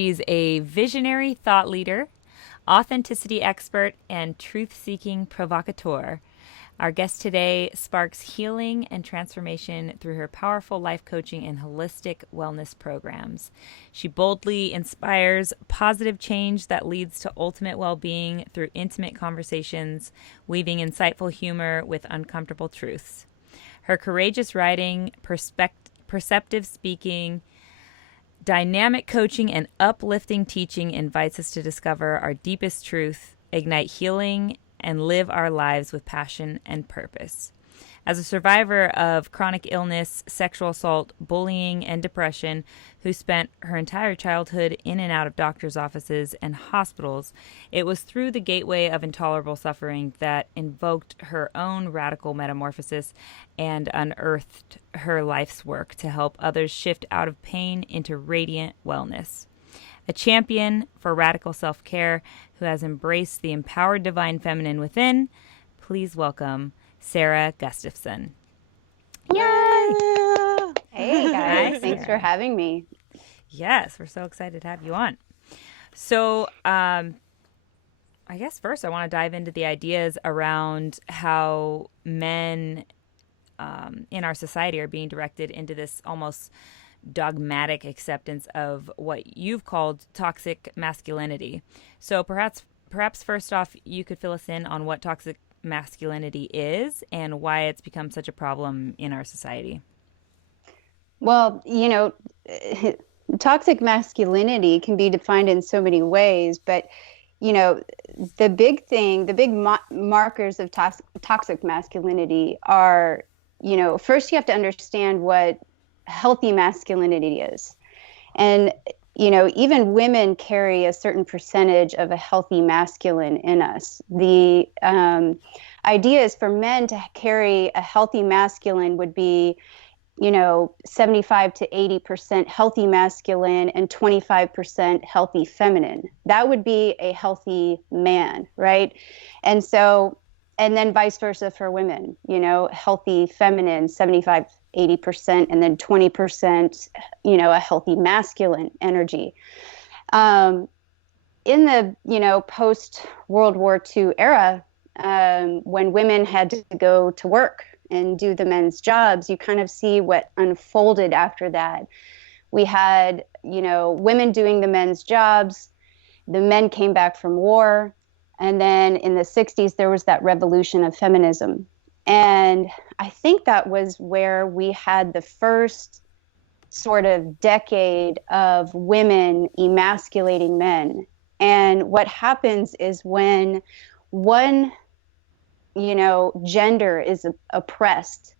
She's a visionary thought leader, authenticity expert, and truth seeking provocateur. Our guest today sparks healing and transformation through her powerful life coaching and holistic wellness programs. She boldly inspires positive change that leads to ultimate well being through intimate conversations, weaving insightful humor with uncomfortable truths. Her courageous writing, perceptive speaking, dynamic coaching, and uplifting teaching invites us to discover our deepest truth, ignite healing, and live our lives with passion and purpose. As a survivor of chronic illness, sexual assault, bullying, and depression, who spent her entire childhood in and out of doctors' offices and hospitals, it was through the gateway of intolerable suffering that invoked her own radical metamorphosis and unearthed her life's work to help others shift out of pain into radiant wellness. A champion for radical self-care who has embraced the empowered divine feminine within, please welcome Sara Gustafson. Yay! Hey guys, Hi, thanks for Sara. having me. Yes, we're so excited to have you on. So, I guess first I want to dive into the ideas around how men in our society are being directed into this almost dogmatic acceptance of what you've called toxic masculinity. So perhaps first off, you could fill us in on what toxic masculinity is and why it's become such a problem in our society. Well, toxic masculinity can be defined in so many ways, but the big markers of toxic masculinity are, first you have to understand what healthy masculinity is. And, even women carry a certain percentage of a healthy masculine in us. The idea is for men to carry a healthy masculine would be, 75 to 80% healthy masculine and 25% healthy feminine. That would be a healthy man, right? And then vice versa for women, healthy feminine, 75 80%, and then 20%, a healthy masculine energy. In the, post World War II era, when women had to go to work and do the men's jobs, you kind of see what unfolded after that. We had, women doing the men's jobs. The men came back from war. And then in the 60s, there was that revolution of feminism. And I think that was where we had the first sort of decade of women emasculating men. And what happens is when one, gender is oppressed,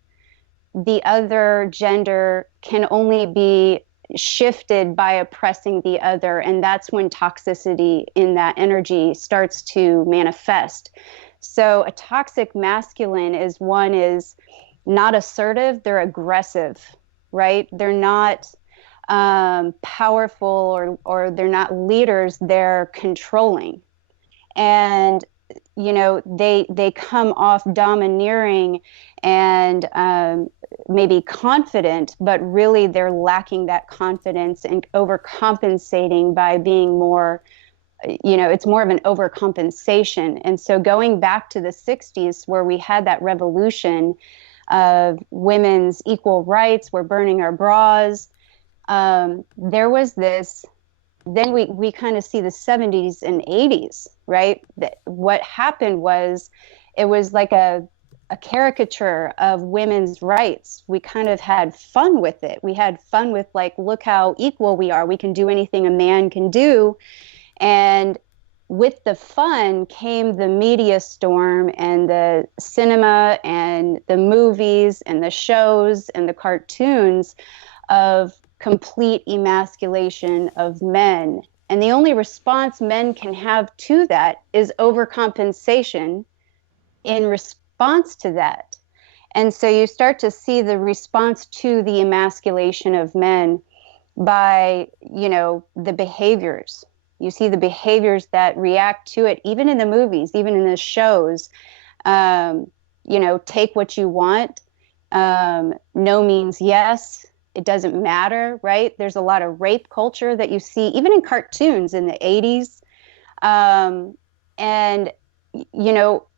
the other gender can only be shifted by oppressing the other. And that's when toxicity in that energy starts to manifest. So a toxic masculine is not assertive, they're aggressive, right? They're not powerful or they're not leaders, they're controlling. And, they come off domineering and maybe confident, but really they're lacking that confidence and overcompensating by being more, it's more of an overcompensation. And so going back to the 60s where we had that revolution of women's equal rights, we're burning our bras, there was this, then we kind of see the 70s and 80s, right? What happened was it was like a caricature of women's rights. We kind of had fun with it. We had fun with look how equal we are. We can do anything a man can do. And with the fun came the media storm and the cinema and the movies and the shows and the cartoons of complete emasculation of men. And the only response men can have to that is overcompensation in response to that. And so you start to see the response to the emasculation of men by, the behaviors. You see the behaviors that react to it, even in the movies, even in the shows. Take what you want. No means yes. it doesn't matter, right? There's a lot of rape culture that you see even in cartoons in the 80s. And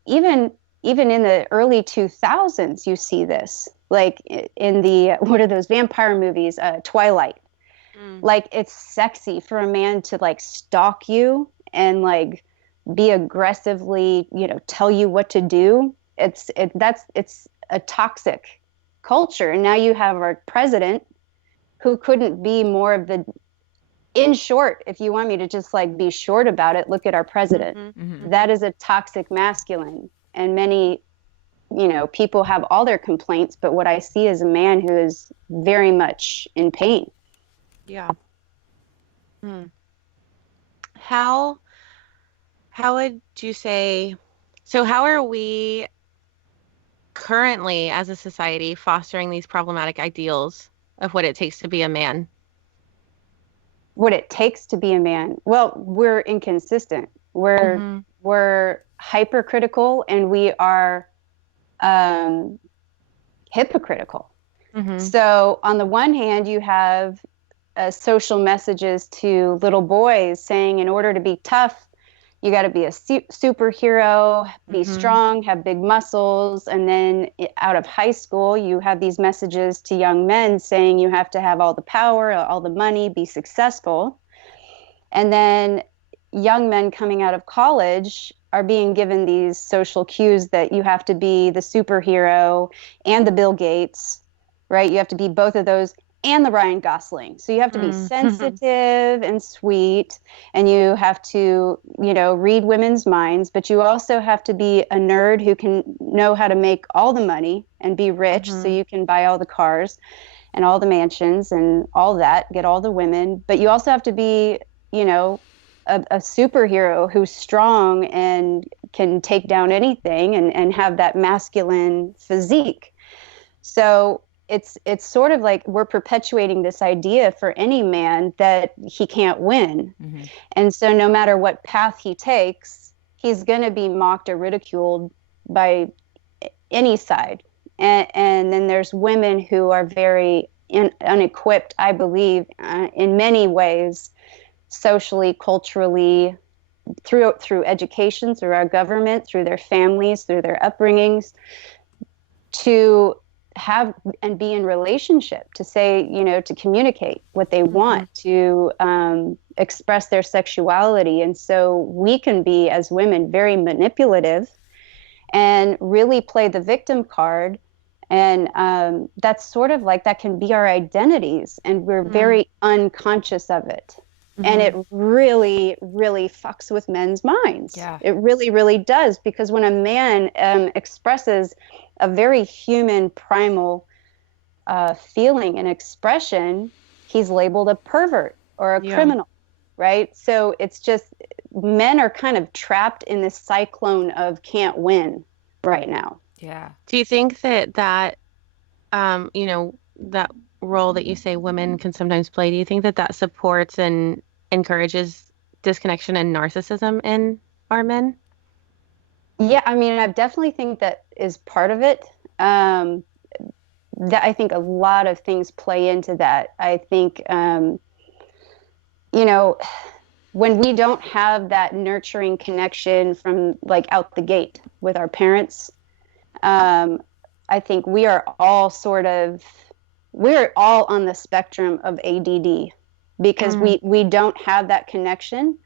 even in the early 2000s, you see this, like in the what are those vampire movies, Twilight. Like it's sexy for a man to like stalk you and like be aggressively, tell you what to do. It's a toxic culture. And now you have our president who couldn't be more of the, in short, if you want me to just like be short about it, look at our president. That is a toxic masculine. And many, people have all their complaints, but what I see is a man who is very much in pain. Yeah. How would you say, so how are we currently as a society fostering these problematic ideals of what it takes to be a man? What it takes to be a man? Well, we're inconsistent. We're hypercritical, and we are hypocritical. So on the one hand, you have social messages to little boys saying, in order to be tough, you got to be a superhero, be strong, have big muscles. And then out of high school, you have these messages to young men saying you have to have all the power, all the money, be successful. And then young men coming out of college are being given these social cues that you have to be the superhero and the Bill Gates, right? You have to be both of those and the Ryan Gosling. So you have to be sensitive and sweet, and you have to, read women's minds, but you also have to be a nerd who can know how to make all the money and be rich so you can buy all the cars and all the mansions and all that, get all the women. But you also have to be, a superhero who's strong and can take down anything and have that masculine physique. So it's sort of like we're perpetuating this idea for any man that he can't win. And so no matter what path he takes, he's going to be mocked or ridiculed by any side. And then there's women who are very unequipped, I believe, in many ways, socially, culturally, through education, through our government, through their families, through their upbringings, to have and be in relationship, to say, to communicate what they want, to express their sexuality. And so we can be, as women, very manipulative and really play the victim card. And that's sort of like, that can be our identities, and we're very unconscious of it. And it really, really fucks with men's minds. Yeah. It really, really does, because when a man expresses a very human, primal feeling and expression, he's labeled a pervert or a criminal, right? So it's just, men are kind of trapped in this cyclone of can't win right now. Yeah. Do you think that that role that you say women can sometimes play, do you think that supports and encourages disconnection and narcissism in our men? Yeah, I mean, I definitely think that is part of it. That I think a lot of things play into that. I think, when we don't have that nurturing connection from like out the gate with our parents, I think we're all on the spectrum of ADD, because we don't have that connection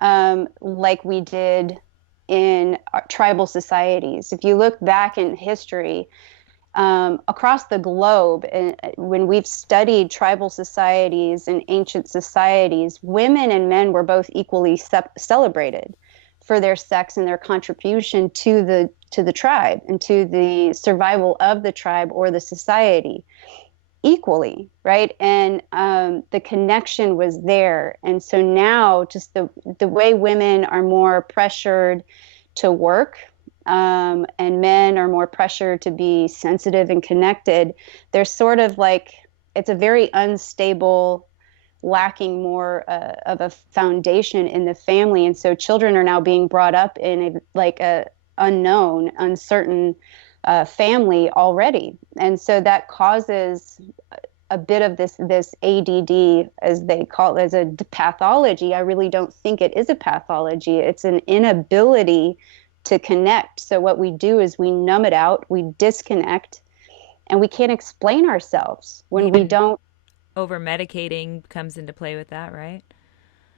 like we did in tribal societies. If you look back in history, across the globe, and when we've studied tribal societies and ancient societies, women and men were both equally celebrated for their sex and their contribution to the tribe and to the survival of the tribe or the society equally, right? And the connection was there. And so now just the way women are more pressured to work, and men are more pressured to be sensitive and connected, there's sort of like, it's a very unstable, lacking more of a foundation in the family. And so children are now being brought up in a unknown, uncertain family already. And so that causes a bit of this ADD, as they call it, as a pathology. I really don't think it is a pathology. It's an inability to connect. So what we do is we numb it out, we disconnect, and we can't explain ourselves when we don't. Over medicating comes into play with that, right?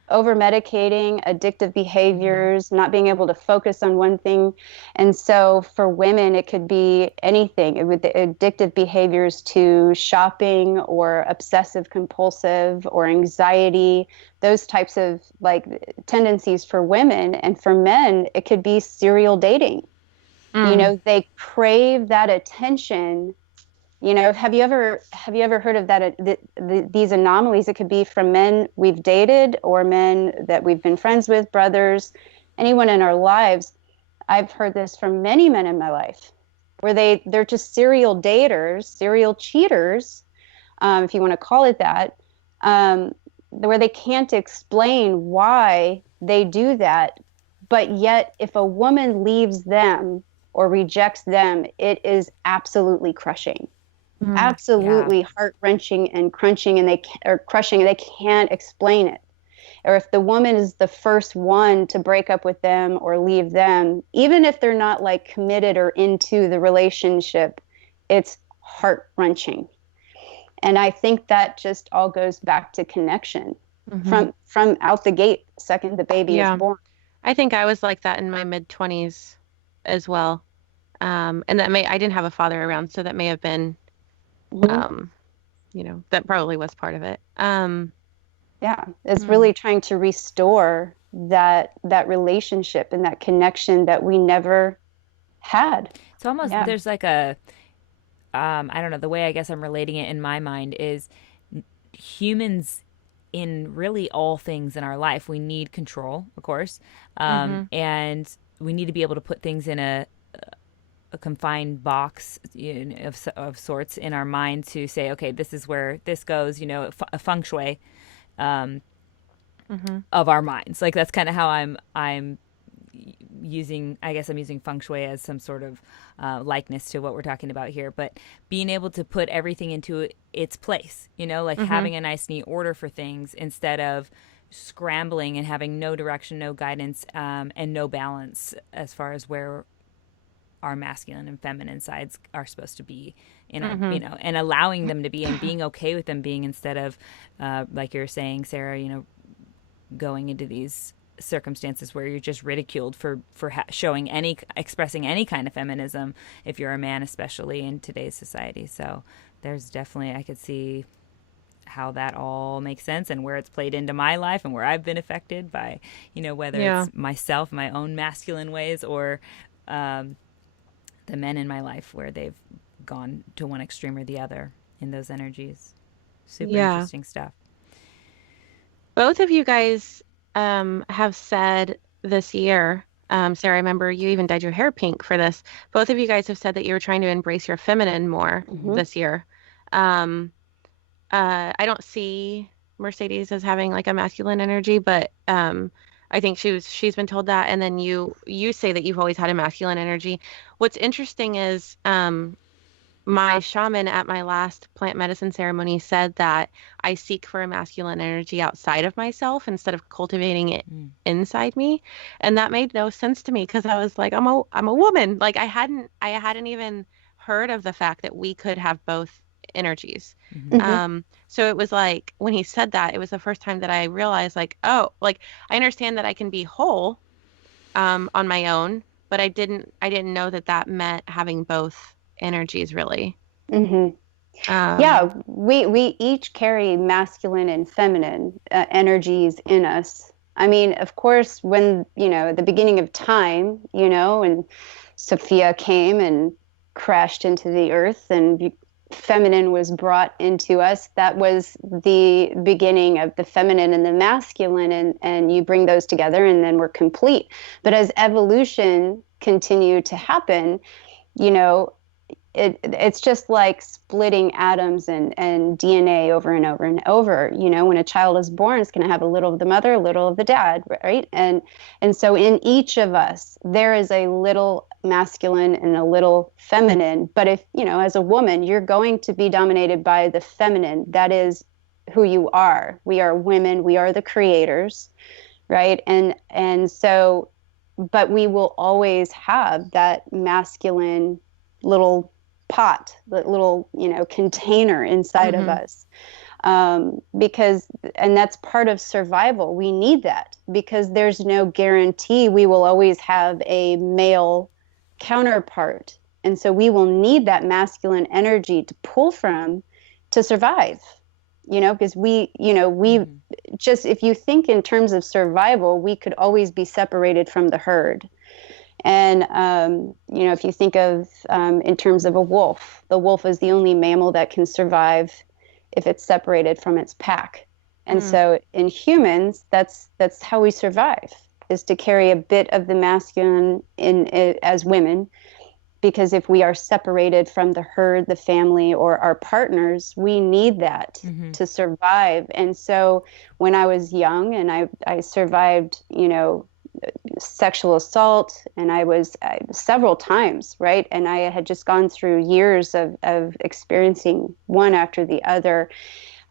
Over medicating, addictive behaviors, not being able to focus on one thing. And so for women, it could be anything with the addictive behaviors to shopping or obsessive compulsive or anxiety, those types of like tendencies for women. And for men, it could be serial dating. You know, they crave that attention. You know, have you ever heard of that? These anomalies? It could be from men we've dated or men that we've been friends with, brothers, anyone in our lives. I've heard this from many men in my life, where they're just serial daters, serial cheaters, if you want to call it that, where they can't explain why they do that, but yet if a woman leaves them or rejects them, it is absolutely crushing. Absolutely heart-wrenching and crunching, and crushing, and they can't explain it. Or if the woman is the first one to break up with them or leave them, even if they're not like committed or into the relationship, it's heart-wrenching. And I think that just all goes back to connection from out the gate, the second the baby is born. I think I was like that in my mid-20s as well. And I didn't have a father around, so that may have been you know, that probably was part of it. It's really trying to restore that relationship and that connection that we never had. It's almost there's like a I don't know, the way I guess I'm relating it in my mind is humans in really all things in our life, we need control, of course, and we need to be able to put things in a confined box, you know, of sorts in our mind to say, okay, this is where this goes, you know, a feng shui of our minds. Like that's kind of how I'm using, I guess I'm using feng shui as some sort of likeness to what we're talking about here, but being able to put everything into its place, you know, like having a nice neat order for things instead of scrambling and having no direction, no guidance, and no balance as far as where our masculine and feminine sides are supposed to be in our, you know, and allowing them to be and being okay with them being, instead of like you're saying, Sarah, you know, going into these circumstances where you're just ridiculed for expressing any kind of feminism if you're a man, especially in today's society. So there's definitely, I could see how that all makes sense and where it's played into my life and where I've been affected by, you know, whether it's myself, my own masculine ways, or the men in my life where they've gone to one extreme or the other in those energies. Super interesting stuff. Both of you guys have said this year, Sarah, I remember you even dyed your hair pink for this. Both of you guys have said that you were trying to embrace your feminine more this year. I don't see Mercedes as having like a masculine energy, but I think she's been told that, and then you say that you've always had a masculine energy. What's interesting is my shaman at my last plant medicine ceremony said that I seek for a masculine energy outside of myself instead of cultivating it inside me, and that made no sense to me because I was like, I'm a woman. Like I hadn't even heard of the fact that we could have both energies. So it was like when he said that, it was the first time that I realized like, oh, like I understand that I can be whole on my own, but I didn't know that meant having both energies really. Yeah, we each carry masculine and feminine energies in us. I mean, of course, when, you know, at the beginning of time, you know, and Sophia came and crashed into the earth and feminine was brought into us, that was the beginning of the feminine and the masculine, and you bring those together and then we're complete. But as evolution continued to happen, you know, it's just like splitting atoms and DNA over and over and over. You know, when a child is born, it's going to have a little of the mother, a little of the dad, right? And so in each of us, there is a little masculine and a little feminine. But if, you know, as a woman, you're going to be dominated by the feminine. That is who you are. We are women. We are the creators, right? And so, but we will always have that masculine little pot, that little, you know, container inside of us. Because, and that's part of survival. We need that because there's no guarantee we will always have a male counterpart. And so we will need that masculine energy to pull from to survive, you know, because we just, if you think in terms of survival, we could always be separated from the herd. And, you know, if you think of in terms of a wolf, the wolf is the only mammal that can survive if it's separated from its pack. And so in humans, that's how we survive, is to carry a bit of the masculine in as women, because if we are separated from the herd, the family, or our partners, we need that to survive. And so when I was young and I survived, you know, sexual assault, and I was several times, right? And I had just gone through years of experiencing one after the other.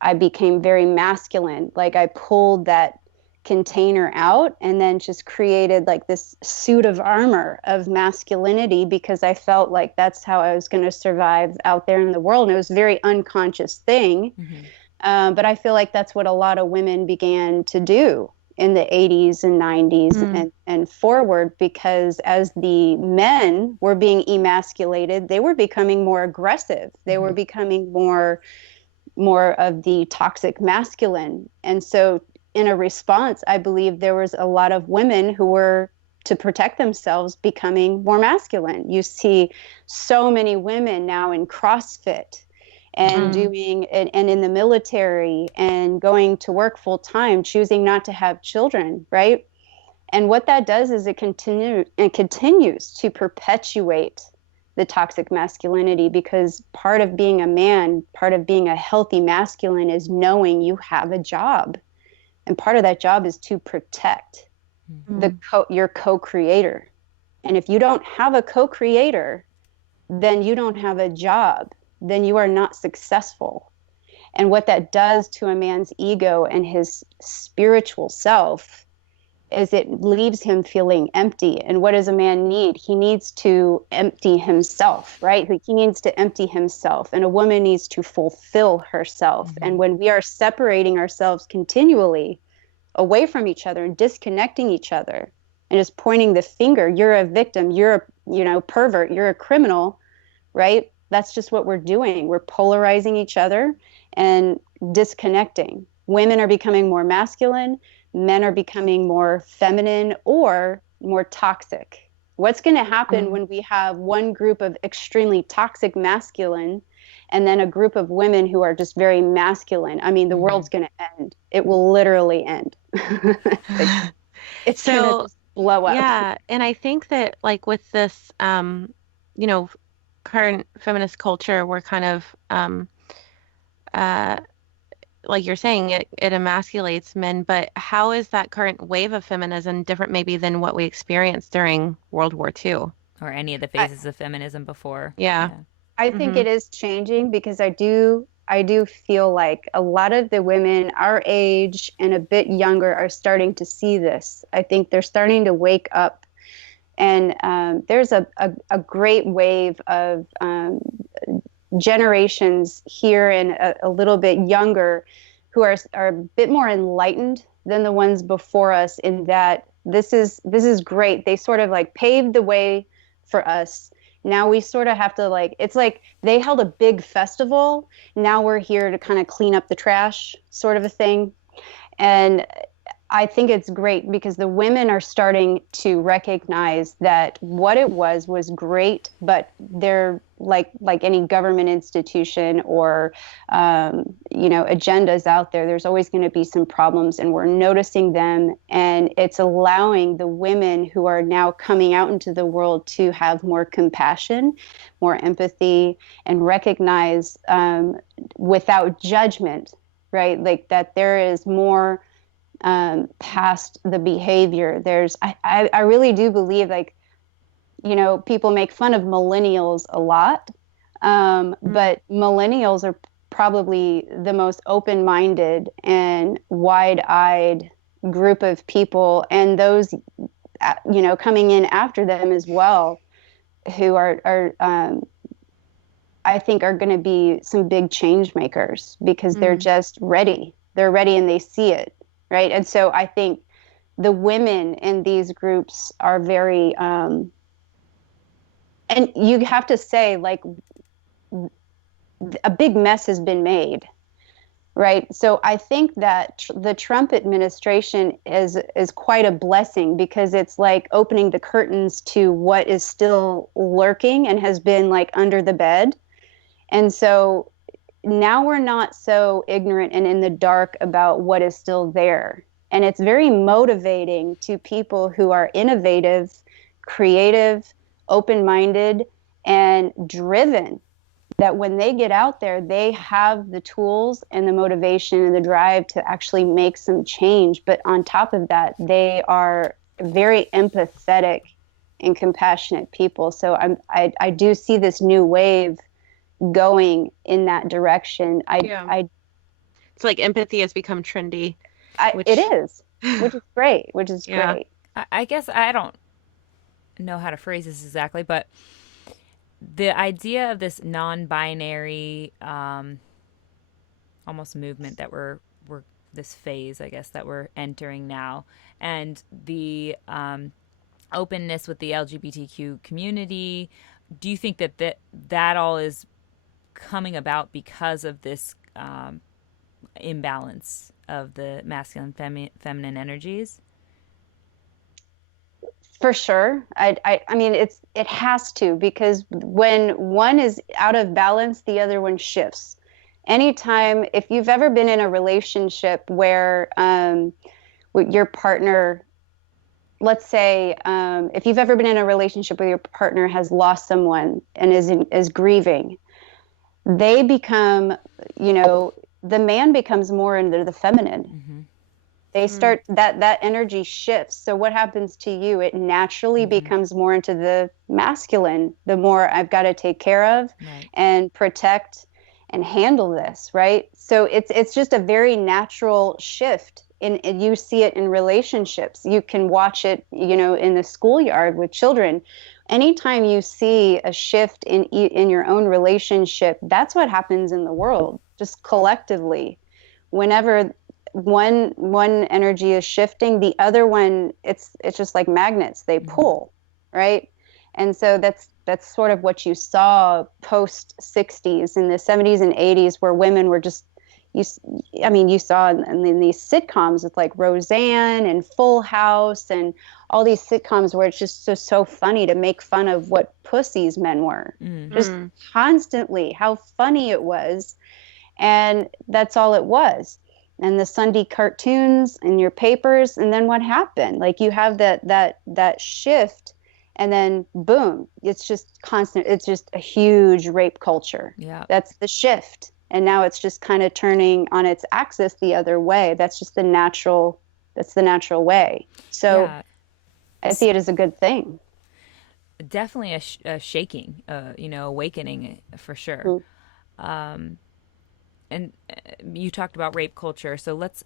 I became very masculine. Like I pulled that container out and then just created like this suit of armor of masculinity, because I felt like that's how I was going to survive out there in the world. And it was a very unconscious thing. But I feel like that's what a lot of women began to do in the 80s and 90s and forward, because as the men were being emasculated, they were becoming more aggressive. They were becoming more of the toxic masculine. And so in a response, I believe there was a lot of women who were, to protect themselves, becoming more masculine. You see so many women now in CrossFit and doing it, and in the military, and going to work full time, choosing not to have children, right? And what that does is it continues to perpetuate the toxic masculinity, because part of being a man, part of being a healthy masculine, is knowing you have a job, and part of that job is to protect your co-creator. And if you don't have a co-creator, then you don't have a job. Then you are not successful. And what that does to a man's ego and his spiritual self is it leaves him feeling empty. And what does a man need? He needs to empty himself, right? Like he needs to empty himself, and a woman needs to fulfill herself. And when we are separating ourselves continually away from each other and disconnecting each other and just pointing the finger, you're a victim, you're a pervert, you're a criminal, right? That's just what we're doing. We're polarizing each other and disconnecting. Women are becoming more masculine. Men are becoming more feminine or more toxic. What's going to happen when we have one group of extremely toxic masculine and then a group of women who are just very masculine? I mean, the world's going to end. It will literally end. It's going to blow up. Yeah. And I think that like with this, you know, current feminist culture, we're kind of, like you're saying, it emasculates men, but how is that current wave of feminism different maybe than what we experienced during World War II? Or any of the phases of feminism before? Yeah. I think it is changing, because I do feel like a lot of the women our age and a bit younger are starting to see this. I think they're starting to wake up. And there's a great wave of generations here and a little bit younger who are a bit more enlightened than the ones before us, in that this is great. They sort of like paved the way for us. Now we sort of have to, like, it's like they held a big festival. Now we're here to kind of clean up the trash, sort of a thing. And I think it's great because the women are starting to recognize that what it was great, but they're like any government institution or agendas out there. There's always going to be some problems, and we're noticing them, and it's allowing the women who are now coming out into the world to have more compassion, more empathy, and recognize without judgment, right? Like that there is more past the behavior. I really do believe, like, people make fun of millennials a lot, but millennials are probably the most open-minded and wide-eyed group of people, and those, coming in after them as well, who are I think are going to be some big change makers because they're just ready. They're ready and they see it. Right. And so I think the women in these groups are very, and you have to say, like, a big mess has been made. Right. So I think that the Trump administration is quite a blessing because it's like opening the curtains to what is still lurking and has been like under the bed. And so now we're not so ignorant and in the dark about what is still there. And it's very motivating to people who are innovative, creative, open-minded, and driven, that when they get out there, they have the tools and the motivation and the drive to actually make some change. But on top of that, they are very empathetic and compassionate people. So I do see this new wave going in that direction. It's like empathy has become trendy. It is, which is great, great. I guess I don't know how to phrase this exactly, but the idea of this non-binary almost movement that we're this phase, I guess, that we're entering now, and the openness with the LGBTQ community, do you think that all is coming about because of this imbalance of the masculine feminine energies? For sure. I mean, it has to, because when one is out of balance, the other one shifts. Anytime, if you've ever been in a relationship where with your partner, let's say, if you've ever been in a relationship where your partner has lost someone and is grieving, they become, the man becomes more into the feminine. Mm-hmm. They start, that energy shifts. So what happens to you? It naturally becomes more into the masculine, the more I've got to take care of and protect and handle this, right? So it's just a very natural shift. And you see it in relationships. You can watch it, in the schoolyard with children. Anytime you see a shift in your own relationship, that's what happens in the world, just collectively. Whenever one energy is shifting, the other one, it's just like magnets, they pull, right? And so that's sort of what you saw post 60s, in the 70s and 80s, where women were just, you saw in these sitcoms with like Roseanne and Full House and all these sitcoms where it's just so funny to make fun of what pussies men were. Just constantly how funny it was. And that's all it was. And the Sunday cartoons and your papers. And then what happened? Like, you have that shift, and then boom, it's just constant. It's just a huge rape culture. Yeah. That's the shift. And now it's just kind of turning on its axis the other way. That's just the natural way. So I see it as a good thing. Definitely a shaking, awakening for sure. And you talked about rape culture. So let's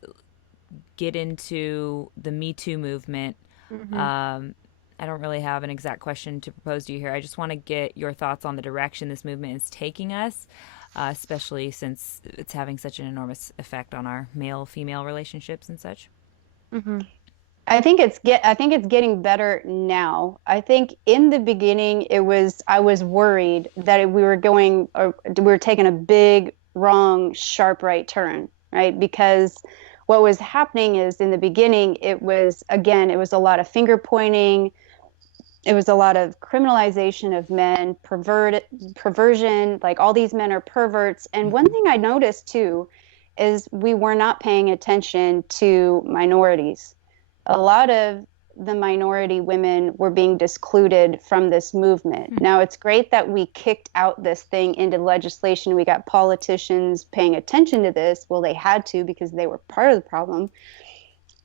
get into the Me Too movement. I don't really have an exact question to propose to you here. I just want to get your thoughts on the direction this movement is taking us, especially since it's having such an enormous effect on our male-female relationships and such. I think it's getting better now. I think in the beginning I was worried that we were taking a big, wrong, sharp right turn, right? Because what was happening is in the beginning, it was a lot of finger pointing. It was a lot of criminalization of men, perversion, like all these men are perverts. And one thing I noticed too is we were not paying attention to minorities. A lot of the minority women were being discluded from this movement. Now, it's great that we kicked out this thing into legislation. We got politicians paying attention to this. Well, they had to because they were part of the problem.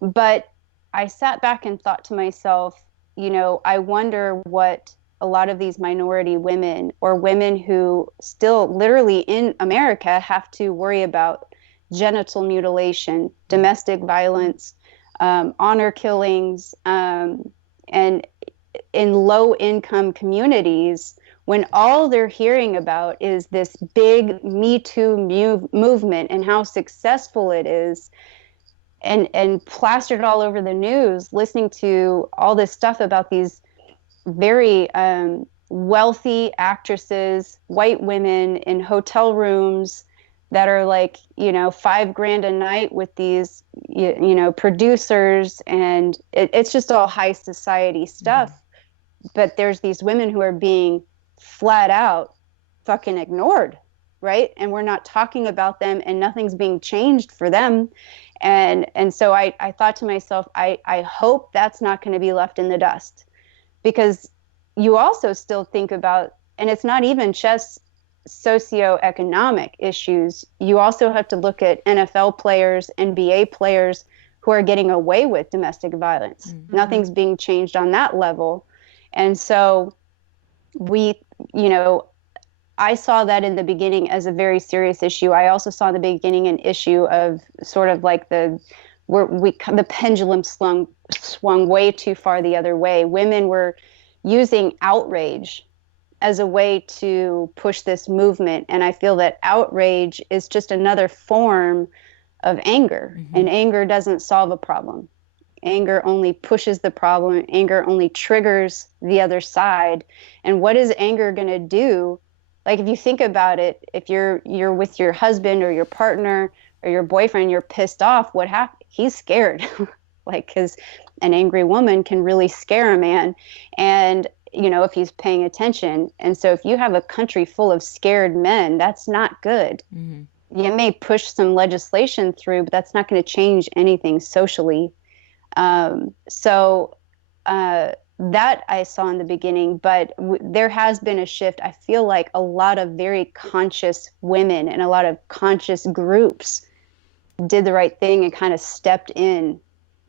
But I sat back and thought to myself, I wonder what a lot of these minority women or women who still literally in America have to worry about genital mutilation, domestic violence, honor killings, and in low income communities, when all they're hearing about is this big Me Too movement and how successful it is, and plastered all over the news, listening to all this stuff about these very wealthy actresses, white women in hotel rooms that are like, $5,000 a night with these, producers. And it's just all high society stuff. Mm-hmm. But there's these women who are being flat out fucking ignored, right? And we're not talking about them and nothing's being changed for them. And so I thought to myself, I hope that's not going to be left in the dust, because you also still think about, and it's not even just socioeconomic issues. You also have to look at NFL players, NBA players who are getting away with domestic violence. Mm-hmm. Nothing's being changed on that level. And so I saw that in the beginning as a very serious issue. I also saw in the beginning an issue of sort of like the pendulum swung way too far the other way. Women were using outrage as a way to push this movement. And I feel that outrage is just another form of anger. Mm-hmm. And anger doesn't solve a problem. Anger only pushes the problem. Anger only triggers the other side. And what is anger going to do? Like, if you think about it, if you're with your husband or your partner or your boyfriend, you're pissed off, what happened? He's scared. Like, because an angry woman can really scare a man. And, if he's paying attention. And so if you have a country full of scared men, that's not good. Mm-hmm. You may push some legislation through, but that's not going to change anything socially. That I saw in the beginning, but there has been a shift. I feel like a lot of very conscious women and a lot of conscious groups did the right thing and kind of stepped in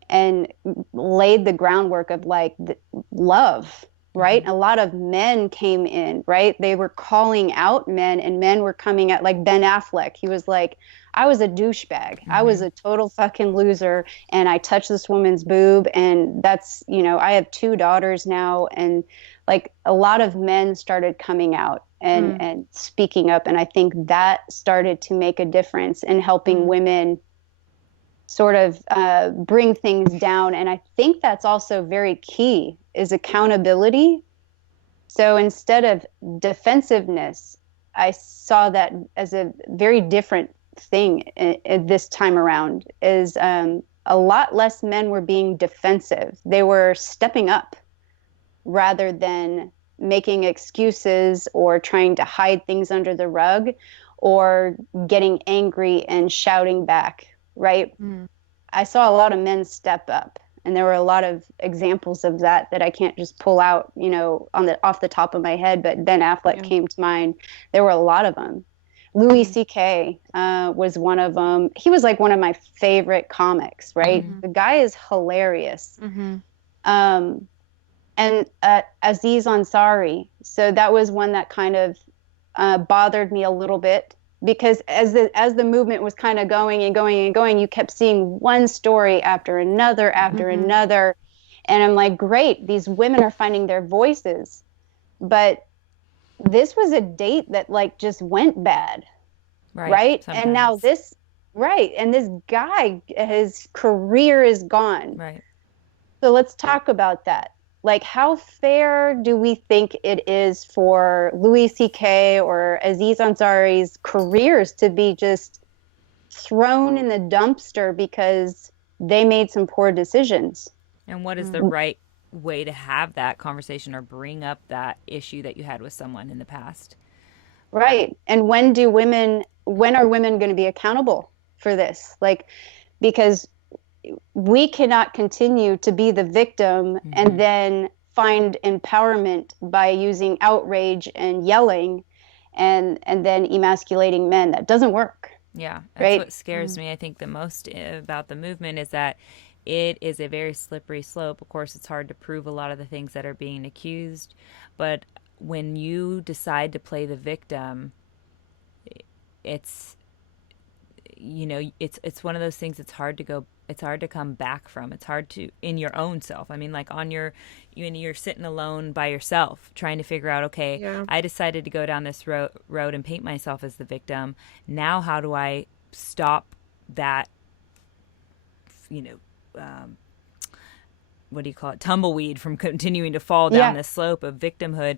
and laid the groundwork of like love, right? Mm-hmm. A lot of men came in, right? They were calling out men, and men were coming out, like Ben Affleck. He was like, I was a douchebag. Mm-hmm. I was a total fucking loser. And I touched this woman's boob. And that's, I have 2 daughters now. And like a lot of men started coming out and speaking up. And I think that started to make a difference in helping women sort of bring things down. And I think that's also very key, is accountability. So instead of defensiveness, I saw that as a very different thing this time around, is a lot less men were being defensive. They were stepping up rather than making excuses or trying to hide things under the rug or getting angry and shouting back, right? I saw a lot of men step up, and there were a lot of examples of that I can't just pull out, off the top of my head, but Ben Affleck came to mind. There were a lot of them. Louis C.K. Was one of them. He was like one of my favorite comics, right? Mm-hmm. The guy is hilarious. Mm-hmm. And Aziz Ansari. So that was one that kind of bothered me a little bit, because as the movement was kind of going and going and going, you kept seeing one story after another after another. And I'm like, great, these women are finding their voices. But this was a date that like just went bad, right? And now this guy, his career is gone. Right. So let's talk about that. Like, how fair do we think it is for Louis C.K. or Aziz Ansari's careers to be just thrown in the dumpster because they made some poor decisions. And what is the right way to have that conversation or bring up that issue that you had with someone in the past? Right. And when are women going to be accountable for this? Like, because we cannot continue to be the victim and then find empowerment by using outrage and yelling and then emasculating men. That doesn't work. Yeah, that's right? what scares me, I think, the most about the movement is that it is a very slippery slope. Of course, it's hard to prove a lot of the things that are being accused, but when you decide to play the victim, it's it's one of those things. It's hard to come back from. It's hard to in your own self. I mean, like you're sitting alone by yourself trying to figure out, okay, Yeah. I decided to go down this road and paint myself as the victim. Now how do I stop that, what do you call it, tumbleweed from continuing to fall down this slope of victimhood?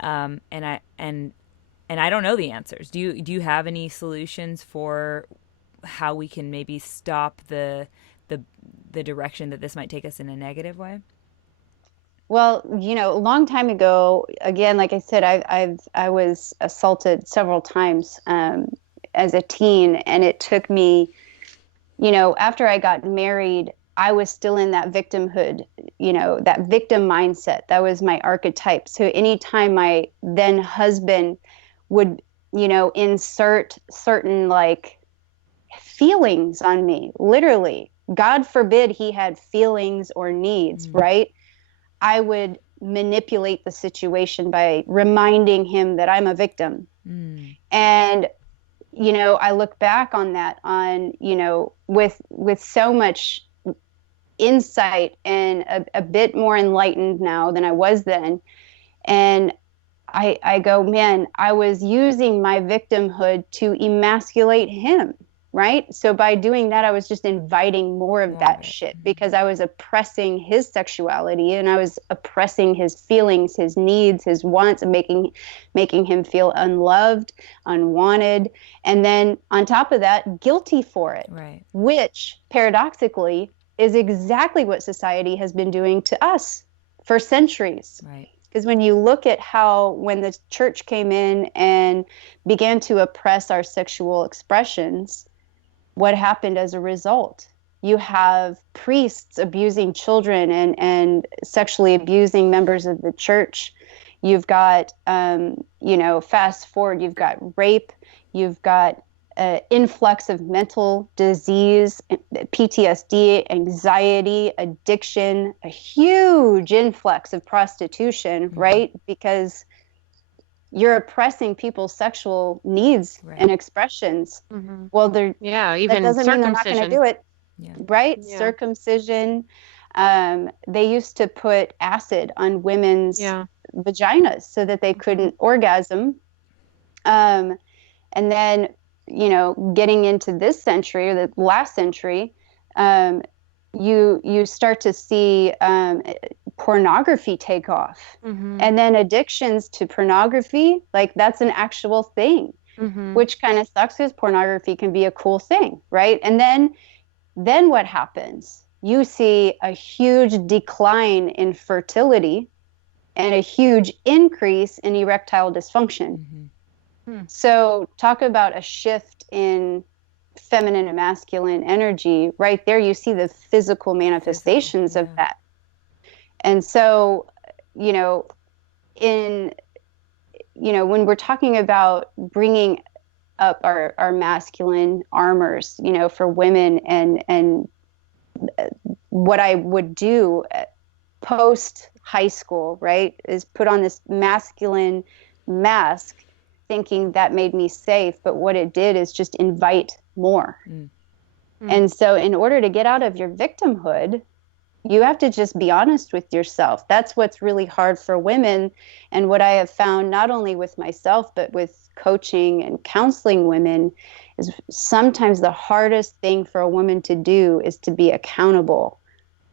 And I don't know the answers. Do you have any solutions for how we can maybe stop the direction that this might take us in a negative way? Well, a long time ago, again, like I said, I was assaulted several times as a teen, and it took me, after I got married, I was still in that victimhood, that victim mindset. That was my archetype. So anytime my then husband would, insert certain like feelings on me, literally, God forbid he had feelings or needs, right? I would manipulate the situation by reminding him that I'm a victim. And, I look back on that with so much insight and a bit more enlightened now than I was then. And I go, man, I was using my victimhood to emasculate him, right? So by doing that, I was just inviting more of that shit because I was oppressing his sexuality and I was oppressing his feelings, his needs, his wants, and making him feel unloved, unwanted. And then on top of that, guilty for it, Right. Which paradoxically is exactly what society has been doing to us for centuries. Right. Because when you look at how, when the church came in and began to oppress our sexual expressions, what happened as a result? You have priests abusing children and sexually abusing members of the church. You've got, fast forward, you've got rape, you've got influx of mental disease, PTSD, anxiety, addiction, a huge influx of prostitution, right? Because you're oppressing people's sexual needs and expressions. Well, even that doesn't mean they're not going to do it, right? Yeah. Circumcision. They used to put acid on women's vaginas so that they couldn't orgasm. And then, getting into this century or the last century, you start to see pornography take off. And then addictions to pornography, like that's an actual thing, which kind of sucks because pornography can be a cool thing, right? And then what happens? You see a huge decline in fertility and a huge increase in erectile dysfunction. So talk about a shift in feminine and masculine energy. Right there, you see the physical manifestations of that. And so, when we're talking about bringing up our masculine armors, for women, and what I would do post high school, right, is put on this masculine mask, thinking that made me safe. But what it did is just invite more. And so in order to get out of your victimhood, you have to just be honest with yourself. That's what's really hard for women. And what I have found, not only with myself, but with coaching and counseling women, is sometimes the hardest thing for a woman to do is to be accountable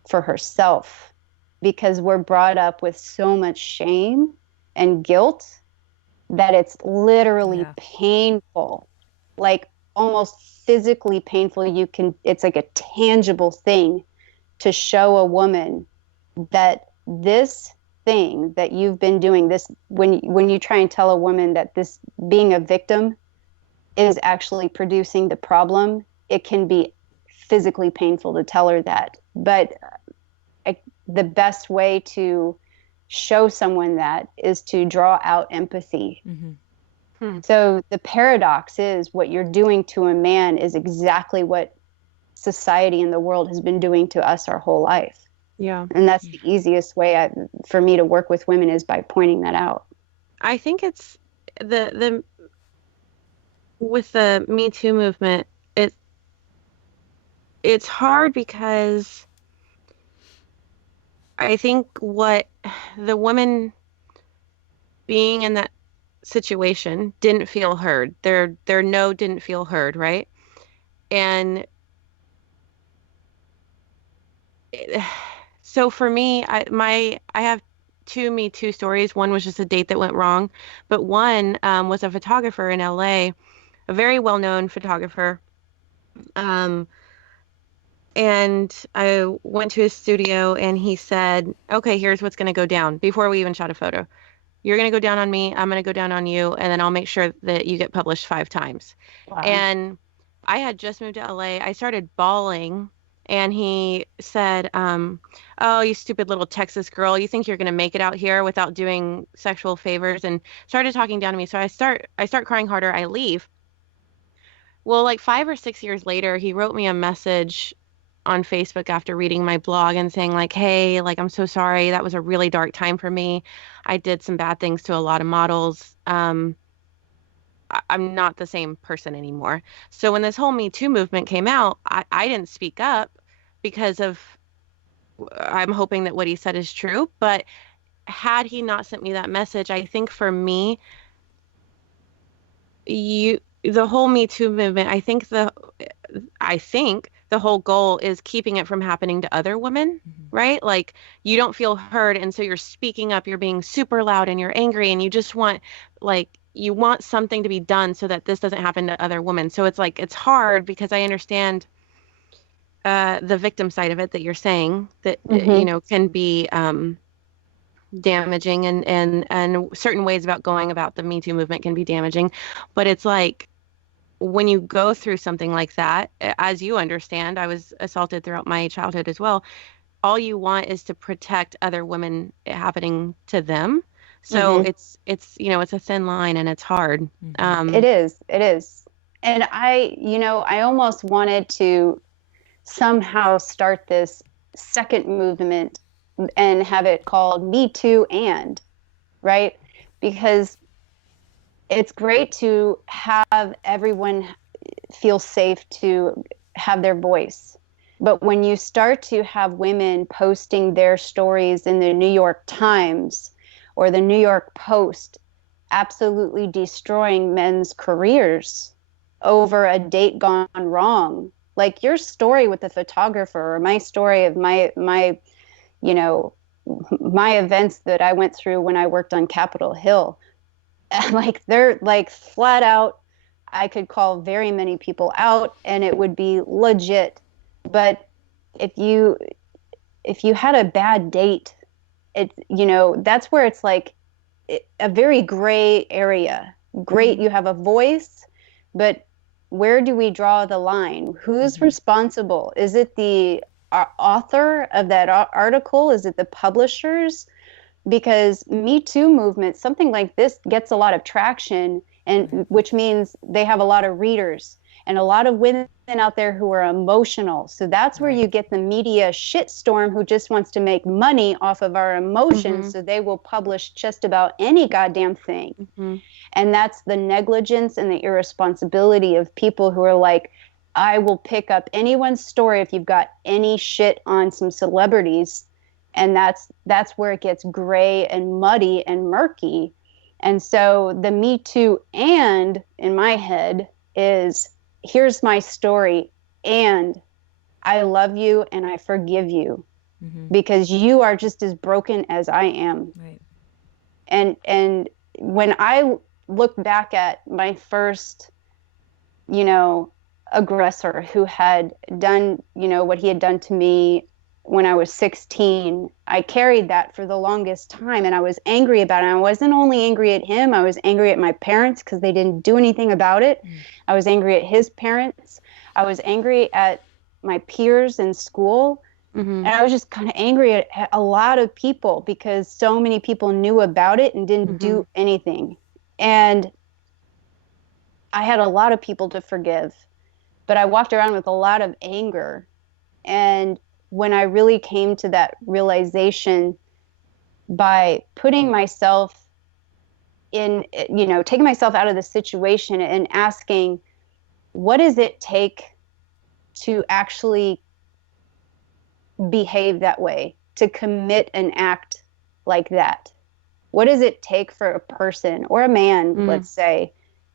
for herself, because we're brought up with so much shame and guilt that it's literally painful. Like almost physically painful. It's like a tangible thing to show a woman that this thing that you've been doing, this, when you try and tell a woman that this being a victim is actually producing the problem, it can be physically painful to tell her that. But the best way to show someone that is to draw out empathy. So the paradox is, what you're doing to a man is exactly what society and the world has been doing to us our whole life. Yeah. And that's the easiest way for me to work with women, is by pointing that out. I think it's with the Me Too movement, it's hard because I think what the women being in that situation didn't feel heard. Their no didn't feel heard, right? And so for me, I have two Me Too stories. One was just a date that went wrong, but one was a photographer in LA, a very well-known photographer. And I went to his studio and he said, okay, here's what's going to go down before we even shot a photo. You're going to go down on me. I'm going to go down on you. And then I'll make sure that you get published 5 times. Wow. And I had just moved to LA. I started bawling. And he said, oh, you stupid little Texas girl. You think you're going to make it out here without doing sexual favors? And started talking down to me. So I start crying harder. I leave. Well, like 5 or 6 years later, he wrote me a message on Facebook after reading my blog and saying like, hey, like, I'm so sorry. That was a really dark time for me. I did some bad things to a lot of models. I'm not the same person anymore. So when this whole Me Too movement came out, I didn't speak up because I'm hoping that what he said is true. But had he not sent me that message, I think for me, the whole Me Too movement, I think the whole goal is keeping it from happening to other women, right? Like, you don't feel heard, and so you're speaking up, you're being super loud, and you're angry, and you just want, like, you want something to be done so that this doesn't happen to other women. So it's like, it's hard because I understand the victim side of it that you're saying that, you know, can be damaging, and certain ways about going about the Me Too movement can be damaging. But it's like, when you go through something like that, as you understand, I was assaulted throughout my childhood as well. All you want is to protect other women happening to them. So it's, you know, it's a thin line and it's hard. It is. And I almost wanted to somehow start this second movement and have it called Me Too and, right? Because it's great to have everyone feel safe to have their voice. But when you start to have women posting their stories in the New York Times or the New York Post, absolutely destroying men's careers over a date gone wrong, like your story with the photographer, or my story of my events that I went through when I worked on Capitol Hill, like, they're like flat out, I could call very many people out and it would be legit. But if you had a bad date, that's where it's like a very gray area. Great, you have a voice, but where do we draw the line? Who's responsible? Is it the author of that article? Is it the publishers? Because Me Too movement, something like this gets a lot of traction, and which means they have a lot of readers and a lot of women out there who are emotional. So that's where you get the media shitstorm who just wants to make money off of our emotions. So they will publish just about any goddamn thing. And that's the negligence and the irresponsibility of people who are like, I will pick up anyone's story if you've got any shit on some celebrities. And that's where it gets gray and muddy and murky. And so the Me Too and, in my head, is, here's my story, and I love you and I forgive you because you are just as broken as I am. Right. And when I look back at my first you know, aggressor who had done, you know, what he had done to me when I was 16. I carried that for the longest time, and I was angry about it. And I wasn't only angry at him, I was angry at my parents because they didn't do anything about it. I was angry at his parents. I was angry at my peers in school. Mm-hmm. And I was just kind of angry at a lot of people because so many people knew about it and didn't do anything. And I had a lot of people to forgive, but I walked around with a lot of anger. And when I really came to that realization by putting myself in, you know, taking myself out of the situation and asking, what does it take to actually behave that way, to commit an act like that? What does it take for a person or a man, let's say,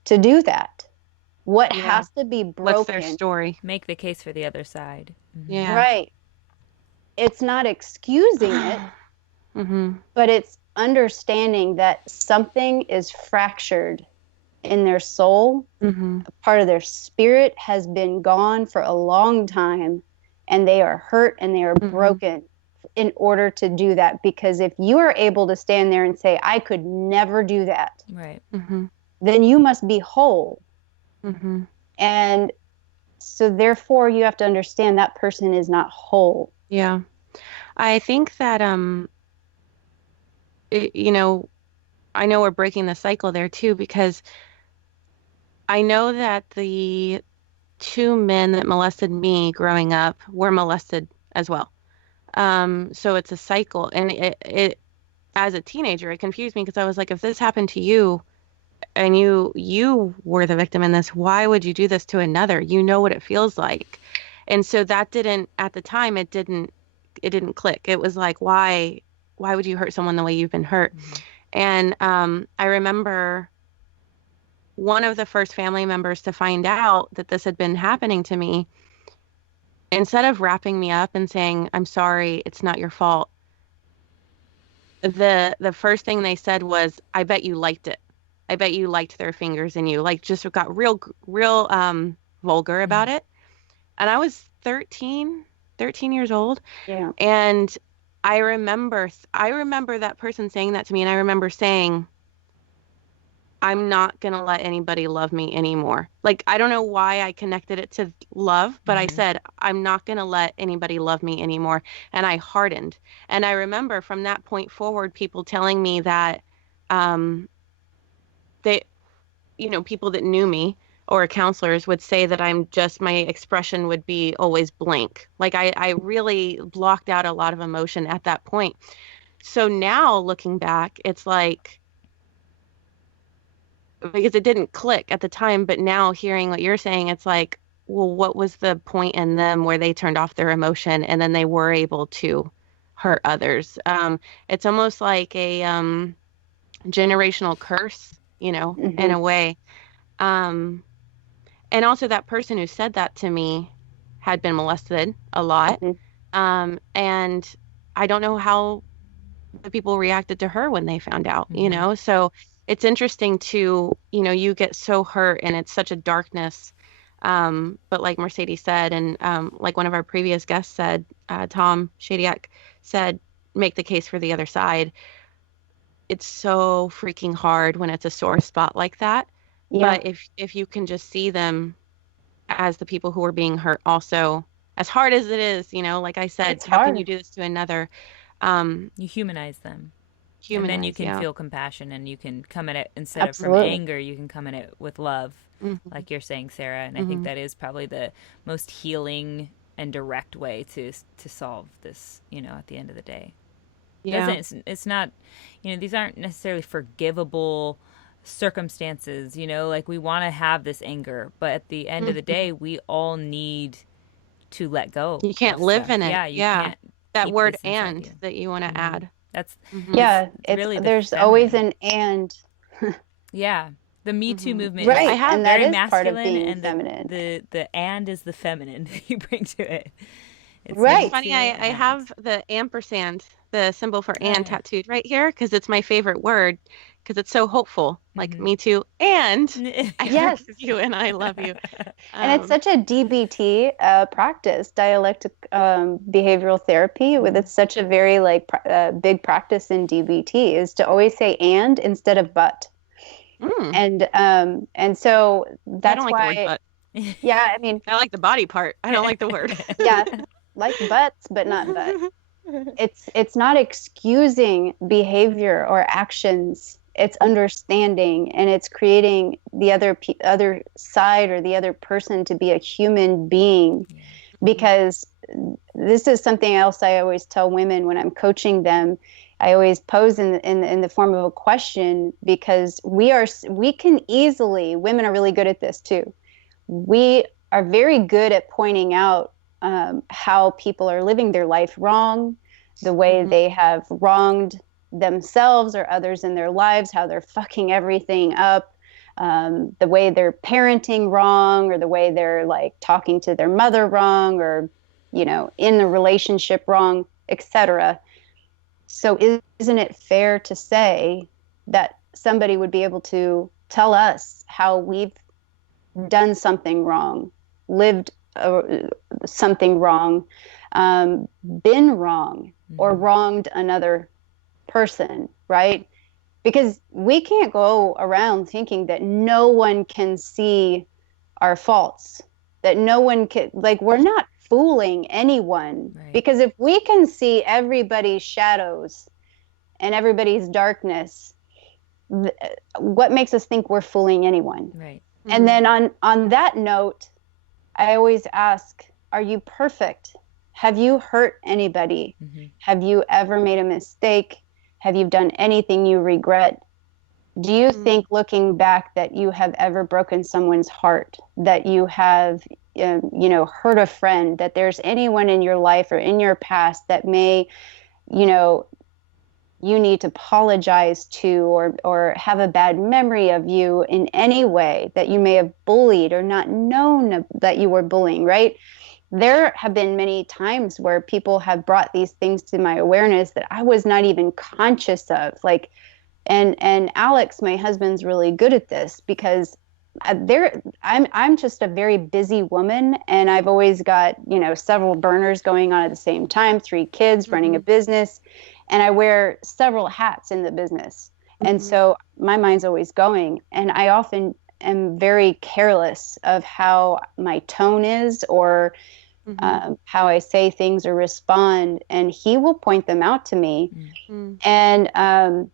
to do that? What has to be broken? What's their story? Make the case for the other side. Yeah. Right. It's not excusing it, but it's understanding that something is fractured in their soul. A part of their spirit has been gone for a long time, and they are hurt and they are broken in order to do that. Because if you are able to stand there and say, I could never do that, Right. then you must be whole. And so therefore you have to understand that person is not whole. Yeah. I think that, you know, I know we're breaking the cycle there too, because I know that the two men that molested me growing up were molested as well. So it's a cycle. And it as a teenager, it confused me because I was like, if this happened to you and you were the victim in this, why would you do this to another? You know what it feels like. And so that didn't, at the time, it didn't click. It was like, why would you hurt someone the way you've been hurt? And I remember one of the first family members to find out that this had been happening to me, instead of wrapping me up and saying, I'm sorry, it's not your fault, the first thing they said was, I bet you liked it. I bet you liked their fingers in you. Like, just got real vulgar about it. And I was 13 years old. Yeah. And I remember that person saying that to me, and I remember saying, I'm not going to let anybody love me anymore. Like, I don't know why I connected it to love, but I said, I'm not going to let anybody love me anymore. And I hardened. And I remember from that point forward, people telling me that they, you know, people that knew me or counselors would say that my expression would be always blank. Like I really blocked out a lot of emotion at that point. So now looking back, it's like, because it didn't click at the time, but now hearing what you're saying, it's like, well, what was the point in them where they turned off their emotion and then they were able to hurt others? It's almost like a generational curse, you know, in a way. And also that person who said that to me had been molested a lot. And I don't know how the people reacted to her when they found out, you know? So it's interesting to, you know, you get so hurt and it's such a darkness. But like Mercedes said, and like one of our previous guests said, Tom Shadyac said, make the case for the other side. It's so freaking hard when it's a sore spot like that. Yeah. But if you can just see them as the people who are being hurt also, as hard as it is, you know, like I said, it's how hard. can you do this to another? You humanize them. And then you can feel compassion, and you can come at it instead of from anger, you can come at it with love, like you're saying, Sarah. And I think that is probably the most healing and direct way to solve this, you know, at the end of the day. Yeah. It's not, you know, these aren't necessarily forgivable circumstances, you know, like we want to have this anger, but at the end of the day, we all need to let go. You can't live stuff. in it. Yeah. You can't that word and that you want to add. That's it's really there's always an and. Yeah. The Me Too movement, right? I have and very that is masculine, part of being and feminine. The and is the feminine that you bring to it. It's funny. I have the ampersand the symbol for and yeah. tattooed right here because it's my favorite word because it's so hopeful. Like me too. And I Yes. forgive you and I love you. And it's such a DBT practice, dialectic behavioral therapy, with it's such a very big practice in DBT is to always say and instead of but. And so I that's don't like the word why, but. yeah, I mean, I like the body part. I don't like the word. yeah, like butts, but not but. It's not excusing behavior or actions. It's understanding, and it's creating the other side or the other person to be a human being. Because this is something else I always tell women when I'm coaching them. I always pose in the form of a question, because we can easily, women are really good at this too. We are very good at pointing out how people are living their life wrong, the way they have wronged themselves or others in their lives, how they're fucking everything up, the way they're parenting wrong, or the way they're like talking to their mother wrong, or in the relationship wrong, etc. So isn't it fair to say that somebody would be able to tell us how we've done something wrong, lived something wrong, been wrong, or wronged another person, right? Because we can't go around thinking that no one can see our faults, that no one can, like, we're not fooling anyone. Right. Because if we can see everybody's shadows and everybody's darkness, what makes us think we're fooling anyone? Right. And then on that note, I always ask, are you perfect? Have you hurt anybody? Have you ever made a mistake? Have you done anything you regret? Do you think, looking back, that you have ever broken someone's heart, that you have, hurt a friend, that there's anyone in your life or in your past that may, you need to apologize to, or have a bad memory of you in any way, that you may have bullied or not known that you were bullying, right? There have been many times where people have brought these things to my awareness that I was not even conscious of. Like, and Alex, my husband's really good at this, because I'm just a very busy woman, and I've always got, several burners going on at the same time, 3 kids, running a business, and I wear several hats in the business. And so my mind's always going, and I often am very careless of how my tone is, or how I say things or respond, and he will point them out to me. And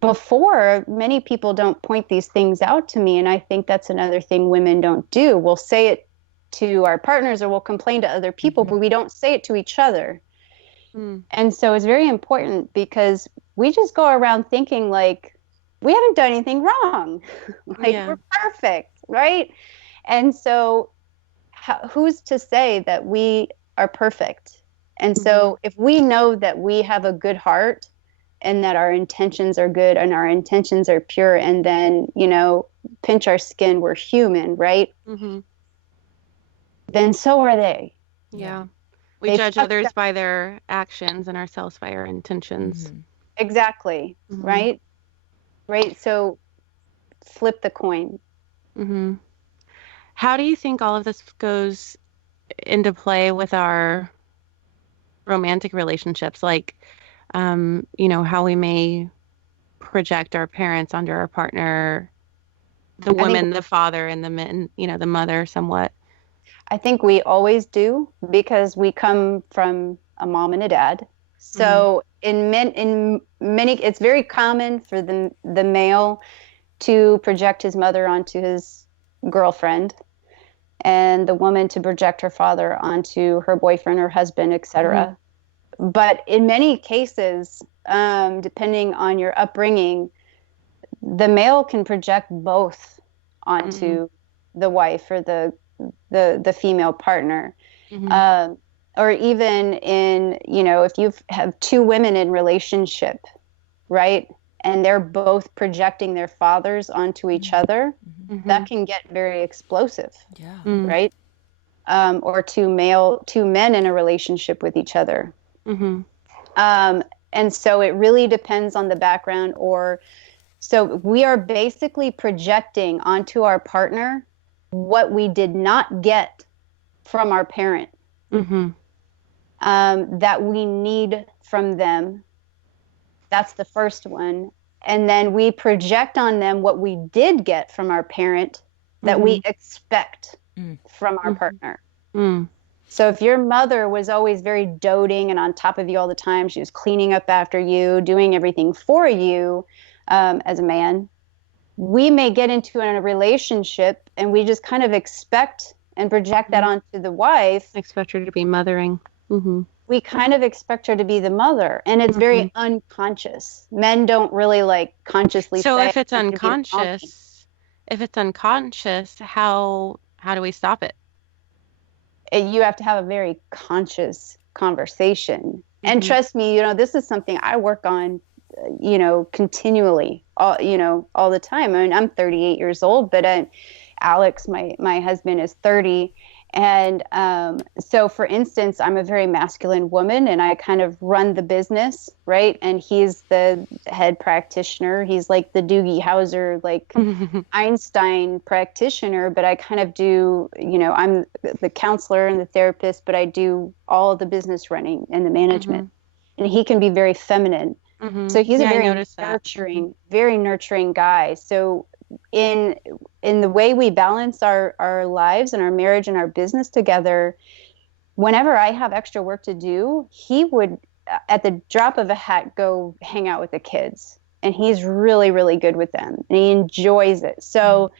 before, many people don't point these things out to me, and I think that's another thing women don't do. We'll say it to our partners, or we'll complain to other people, but we don't say it to each other. And so it's very important, because we just go around thinking like we haven't done anything wrong. We're perfect, right? And so who's to say that we are perfect? And so if we know that we have a good heart, and that our intentions are good and our intentions are pure, and then, pinch our skin, we're human, right? Then so are they. Yeah. We judge others by their actions and ourselves by our intentions. Exactly. Right? Right. So flip the coin. How do you think all of this goes into play with our romantic relationships? Like, how we may project our parents onto our partner, the woman, the father, and the men, the mother somewhat. I think we always do, because we come from a mom and a dad. So in many, it's very common for the male to project his mother onto his girlfriend, and the woman to project her father onto her boyfriend or husband, etc. But in many cases, depending on your upbringing, the male can project both onto the wife or the female partner. Or even in, if you have 2 women in relationship, right? And they're both projecting their fathers onto each other, that can get very explosive, right? Or 2 men in a relationship with each other. And so it really depends on the background, or so we are basically projecting onto our partner what we did not get from our parent, that we need from them. That's the first one. And then we project on them what we did get from our parent that we expect from our partner. So if your mother was always very doting and on top of you all the time, she was cleaning up after you, doing everything for you, as a man, we may get into a relationship and we just kind of expect and project that onto the wife. Expect her to be mothering. We kind of expect her to be the mother, and it's very unconscious. Men don't really like consciously So say, if it's unconscious, how do we stop it? You have to have a very conscious conversation. And trust me, this is something I work on, continually, all the time. I mean, I'm 38 years old, but Alex, my husband, is 30. And so, for instance, I'm a very masculine woman, and I kind of run the business, right? And he's the head practitioner. He's like the Doogie Howser, like Einstein practitioner. But I kind of do, I'm the counselor and the therapist, but I do all the business running and the management. And he can be very feminine. So he's a very nurturing guy. So in the way we balance our lives and our marriage and our business together, whenever I have extra work to do, he would, at the drop of a hat, go hang out with the kids. And he's really, really good with them, and he enjoys it. So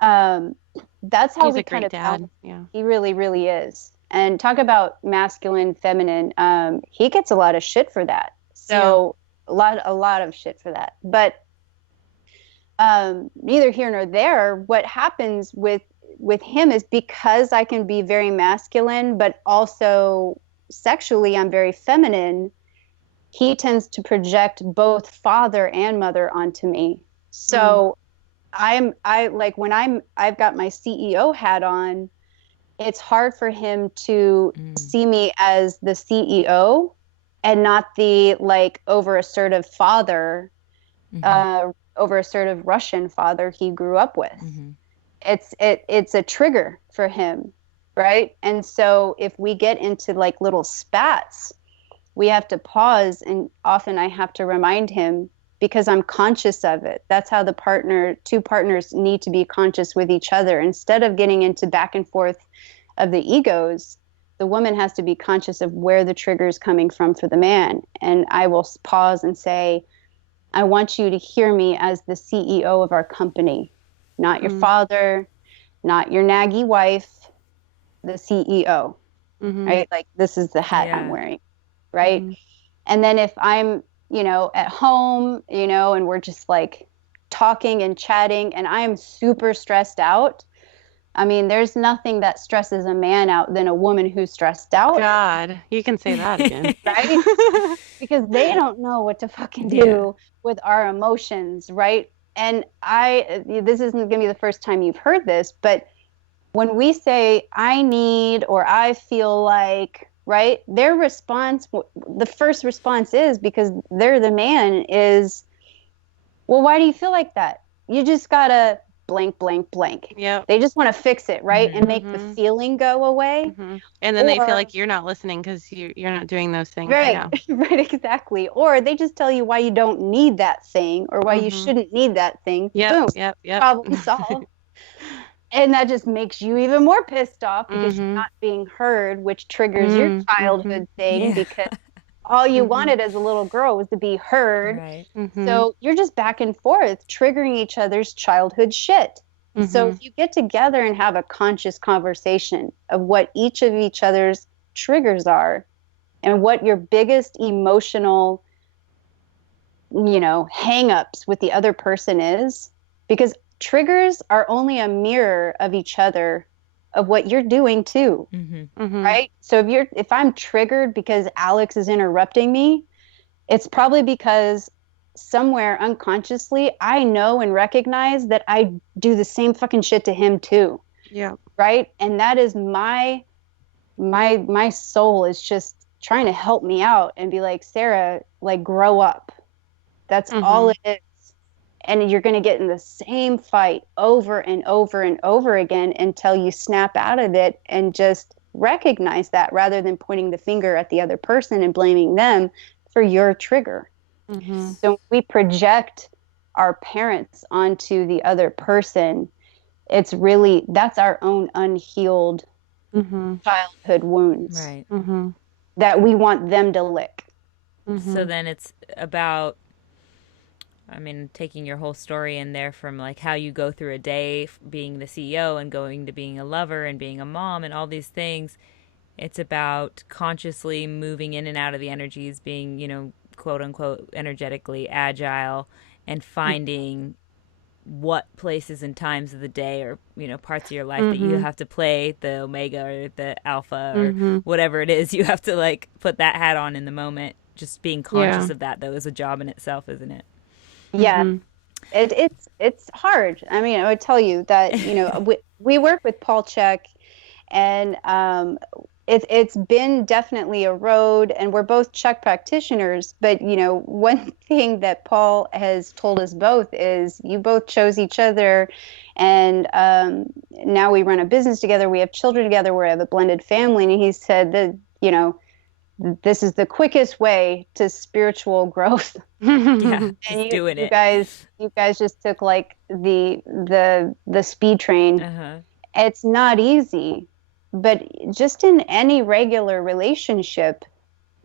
that's how he's we a kind great of dad. Yeah, he really, really is. And talk about masculine, feminine. He gets a lot of shit for that. So a lot of shit for that. But neither here nor there. What happens with him is, because I can be very masculine, but also sexually I'm very feminine, he tends to project both father and mother onto me. So I like, when I've got my CEO hat on, it's hard for him to see me as the CEO and not the like over assertive father, over assertive Russian father he grew up with. It's a trigger for him, right? And so if we get into like little spats, we have to pause, and often I have to remind him, because I'm conscious of it. That's how two partners need to be conscious with each other. Instead of getting into back and forth of the egos, the woman has to be conscious of where the trigger is coming from for the man. And I will pause and say, I want you to hear me as the CEO of our company, not your father, not your naggy wife, the CEO, right? Like, this is the hat I'm wearing, right? And then if I'm, at home, and we're just like talking and chatting, and I'm super stressed out. I mean, there's nothing that stresses a man out than a woman who's stressed out. God, you can say that again. Right? Because they don't know what to fucking do with our emotions, right? And this isn't going to be the first time you've heard this, but when we say I need or I feel like, right, their response, the first response is, because they're the man, is, well, why do you feel like that? You just gotta blank, blank, blank. Yeah. They just want to fix it, right? And make the feeling go away. And then they feel like you're not listening because you're not doing those things. Right. Yeah. Right, exactly. Or they just tell you why you don't need that thing, or why you shouldn't need that thing. Boom. Yep. Problem solved. And that just makes you even more pissed off, because you're not being heard, which triggers your childhood thing, because all you wanted as a little girl was to be heard. Right. So you're just back and forth, triggering each other's childhood shit. So if you get together and have a conscious conversation of what each of each other's triggers are, and what your biggest emotional, hang-ups with the other person is, because triggers are only a mirror of each other, of what you're doing too, right? So if I'm triggered because Alex is interrupting me, it's probably because somewhere unconsciously I know and recognize that I do the same fucking shit to him too. Yeah. Right? And that is my soul is just trying to help me out and be like, Sara, like, grow up. That's all it is. And you're going to get in the same fight over and over and over again until you snap out of it and just recognize that, rather than pointing the finger at the other person and blaming them for your trigger. So we project our parents onto the other person. It's really, that's our own unhealed childhood wounds, Right. that we want them to lick. So then it's about, I mean, taking your whole story in there, from like how you go through a day being the CEO and going to being a lover and being a mom and all these things. It's about consciously moving in and out of the energies, being, you know, quote unquote, energetically agile, and finding what places and times of the day, or, you know, parts of your life that you have to play the omega or the alpha or whatever it is. You have to like put that hat on in the moment. Just being conscious of that, though, is a job in itself, isn't it? Yeah. It's hard. I mean, I would tell you that, you know, we work with Paul Chek, and it's been definitely a road, and we're both Chek practitioners. But, you know, one thing that Paul has told us both is you both chose each other, and now we run a business together. We have children together. We have a blended family. And he said that, you know, this is the quickest way to spiritual growth. Yeah, just And doing it. You guys just took like the speed train. It's not easy, but just in any regular relationship,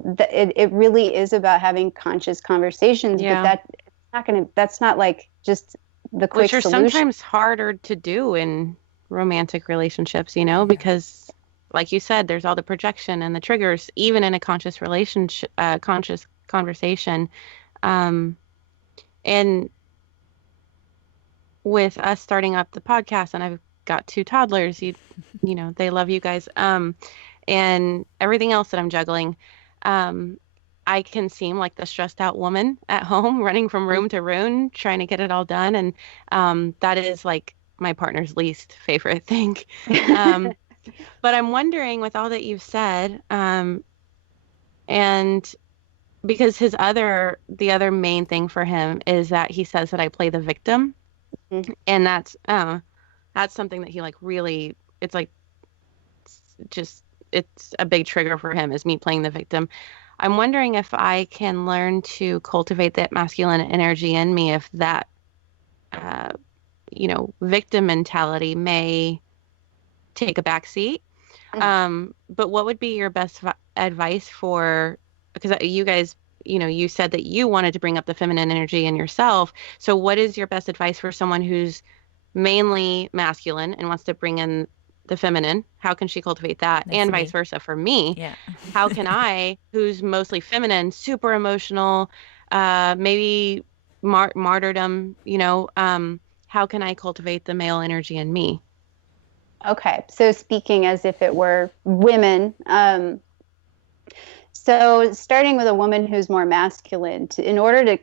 it really is about having conscious conversations. But that's not like just the quick Which are solution. sometimes harder to do in romantic relationships, you know, because like you said, there's all the projection and the triggers, even in a conscious relationship, conscious conversation. And with us starting up the podcast, and I've got 2 toddlers, you know, they love you guys. And everything else that I'm juggling, I can seem like the stressed out woman at home, running from room to room, trying to get it all done. And that is like my partner's least favorite thing. But I'm wondering, with all that you've said, and because the other main thing for him is that he says that I play the victim, and that's something that he like really, it's like it's a big trigger for him, is me playing the victim. I'm wondering if I can learn to cultivate that masculine energy in me, if that you know, victim mentality may take a back seat. But what would be your best advice for, because you guys, you know, you said that you wanted to bring up the feminine energy in yourself. So what is your best advice for someone who's mainly masculine and wants to bring in the feminine? How can she cultivate that? That's and me. Vice versa for me. Yeah. How can I, who's mostly feminine, super emotional, maybe martyrdom, you know, how can I cultivate the male energy in me? Okay, so speaking as if it were women, so starting with a woman who's more masculine, in order to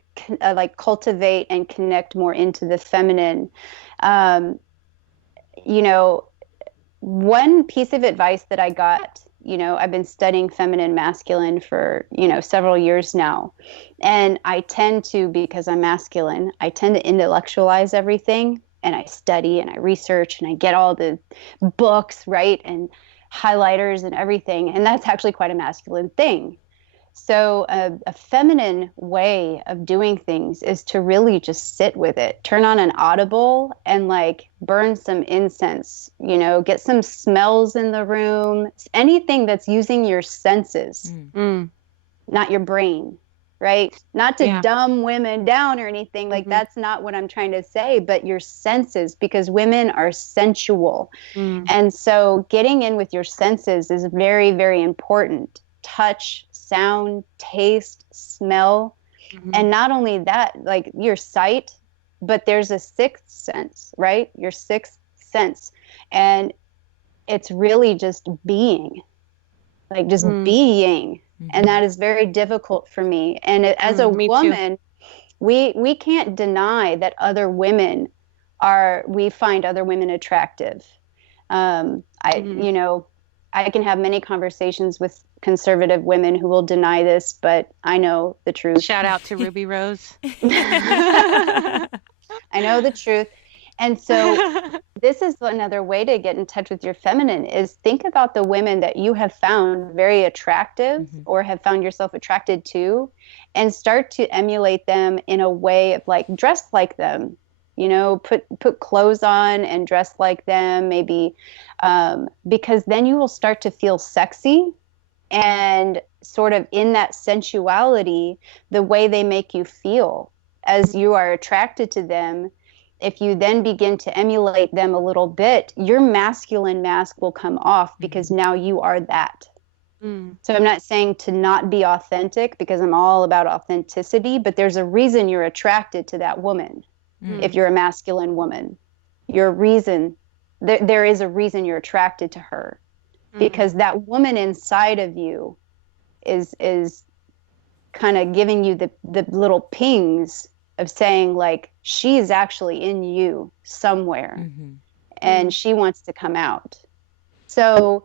like cultivate and connect more into the feminine, you know, one piece of advice that I got, you know, I've been studying feminine masculine for, you know, several years now. And I tend to, because I'm masculine, I tend to intellectualize everything. And I study and I research and I get all the books, right, and highlighters and everything. And that's actually quite a masculine thing. So a feminine way of doing things is to really just sit with it, turn on an Audible and like burn some incense, you know, get some smells in the room, anything that's using your senses, not your brain. Right? Not to dumb women down or anything, like that's not what I'm trying to say, but your senses, because women are sensual. And so getting in with your senses is very, very important. Touch, sound, taste, smell. And not only that, like your sight, but there's a sixth sense, right? Your sixth sense. And it's really just being, like just being. And that is very difficult for me. And as a woman, we can't deny that other women we find other women attractive. You know, I can have many conversations with conservative women who will deny this, but I know the truth. Shout out to Ruby Rose. I know the truth. And so this is another way to get in touch with your feminine is think about the women that you have found very attractive or have found yourself attracted to, and start to emulate them in a way of like dress like them, put clothes on and dress like them, maybe, because then you will start to feel sexy and sort of in that sensuality, the way they make you feel as you are attracted to them. If you then begin to emulate them a little bit, your masculine mask will come off because now you are that. So I'm not saying to not be authentic, because I'm all about authenticity, but there's a reason you're attracted to that woman. If you're a masculine woman, there is a reason you're attracted to her, because that woman inside of you is kind of giving you the little pings of saying like, she is actually in you somewhere and she wants to come out. So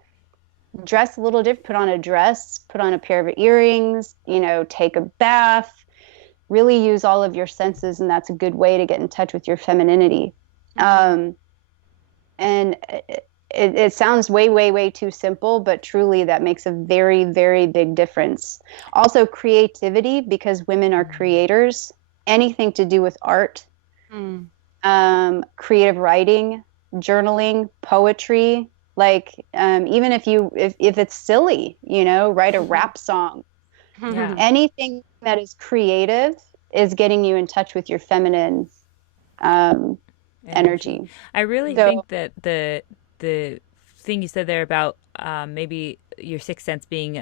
dress a little different, put on a dress, put on a pair of earrings, take a bath, really use all of your senses. And that's a good way to get in touch with your femininity. And it sounds way, way, way too simple, but truly that makes a very, very big difference. Also creativity, because women are creators. Anything to do with art, creative writing, journaling, poetry, like even if it's silly, write a rap song. Anything that is creative is getting you in touch with your feminine energy. I really think that the thing you said there about maybe your sixth sense being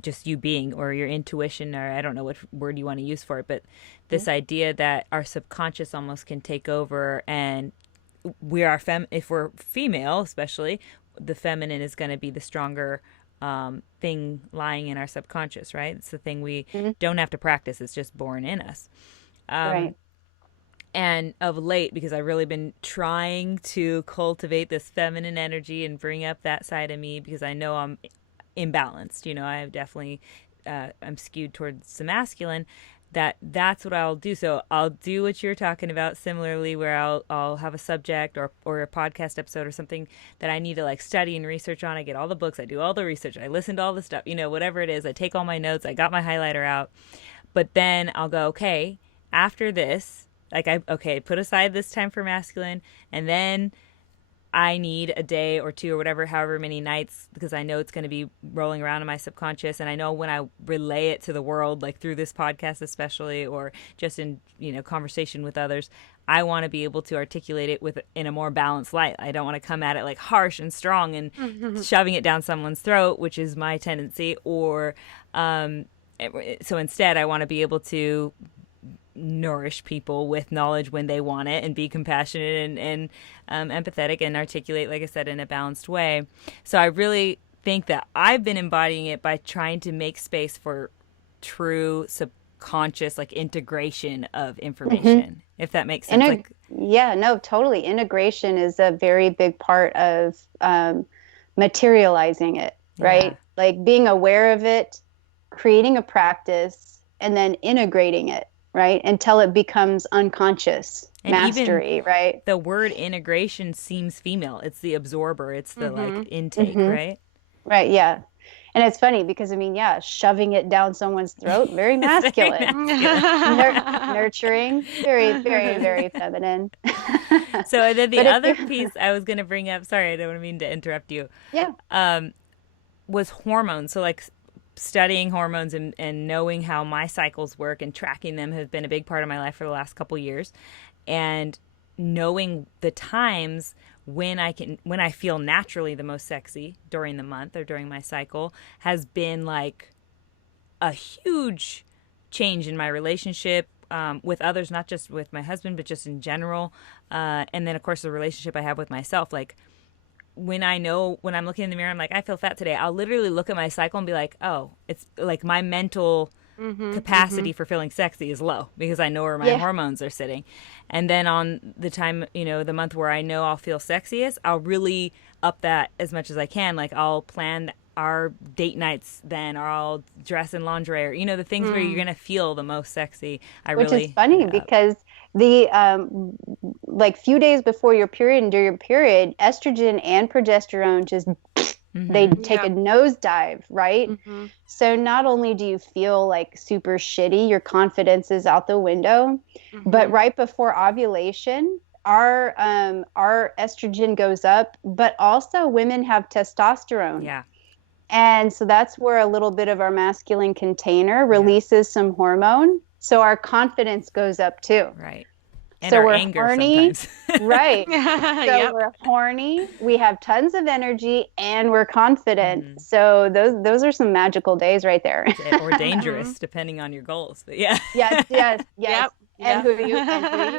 just you being, or your intuition, or I don't know what word you want to use for it, but this idea that our subconscious almost can take over, and we are if we're female especially, the feminine is going to be the stronger thing lying in our subconscious, right? It's the thing we don't have to practice. It's just born in us. Right. And of late, because I've really been trying to cultivate this feminine energy and bring up that side of me, because I know I'm imbalanced. I definitely I'm skewed towards the masculine. That's what I'll do. So I'll do what you're talking about similarly, where I'll have a subject or a podcast episode or something that I need to like study and research on. I get all the books, I do all the research, I listen to all the stuff, whatever it is. I take all my notes, I got my highlighter out. But then I'll go, okay, after this, put aside this time for masculine, and then I need a day or two or whatever, however many nights, because I know it's going to be rolling around in my subconscious. And I know when I relay it to the world, like through this podcast especially, or just in, conversation with others, I want to be able to articulate it in a more balanced light. I don't want to come at it like harsh and strong and shoving it down someone's throat, which is my tendency. Or so instead, I want to be able to nourish people with knowledge when they want it, and be compassionate and empathetic, and articulate, like I said, in a balanced way. So I really think that I've been embodying it by trying to make space for true subconscious integration of information, if that makes sense. Yeah, no, totally. Integration is a very big part of materializing it, right? Like being aware of it, creating a practice, and then integrating it, right? Until it becomes unconscious and mastery, right? The word integration seems female. It's the absorber. It's the intake, right? Right. Yeah. And it's funny because shoving it down someone's throat, very masculine. Nurturing, very, very, very feminine. So and then the other piece I was going to bring up, sorry, I don't mean to interrupt you. Yeah. Was hormones. So studying hormones and knowing how my cycles work and tracking them has been a big part of my life for the last couple years. And knowing the times when I feel naturally the most sexy during the month or during my cycle has been like a huge change in my relationship with others, not just with my husband, but just in general. And then of course the relationship I have with myself, when I'm looking in the mirror, I'm like, I feel fat today. I'll literally look at my cycle and be like, oh, it's like my mental capacity for feeling sexy is low because I know where my hormones are sitting. And then on the time, the month where I know I'll feel sexiest, I'll really up that as much as I can. Like I'll plan our date nights then, or I'll dress in lingerie, or, the things where you're going to feel the most sexy. Which is funny because the like few days before your period and during your period, estrogen and progesterone just they take a nosedive, right? So not only do you feel like super shitty, your confidence is out the window, but right before ovulation, our estrogen goes up, but also women have testosterone. Yeah. And so that's where a little bit of our masculine container releases some hormone. So our confidence goes up too. Right. And so our we're anger horny, sometimes. right? So we're horny, we have tons of energy, and we're confident. So those are some magical days right there. Or dangerous, depending on your goals. But yes. And who you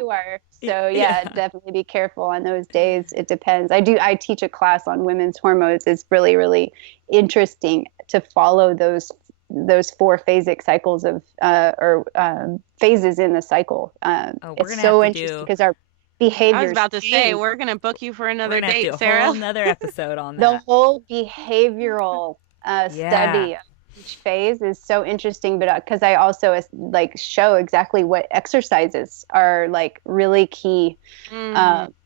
are. So definitely be careful on those days. It depends. I teach a class on women's hormones. It's really, really interesting to follow those 4 phasic cycles of phases in the cycle. It's so interesting because our behavior. I was about to say we're going to book you for another date, Sarah. A whole another episode on that. The whole behavioral study of each phase is so interesting, but because I also show exactly what exercises are really key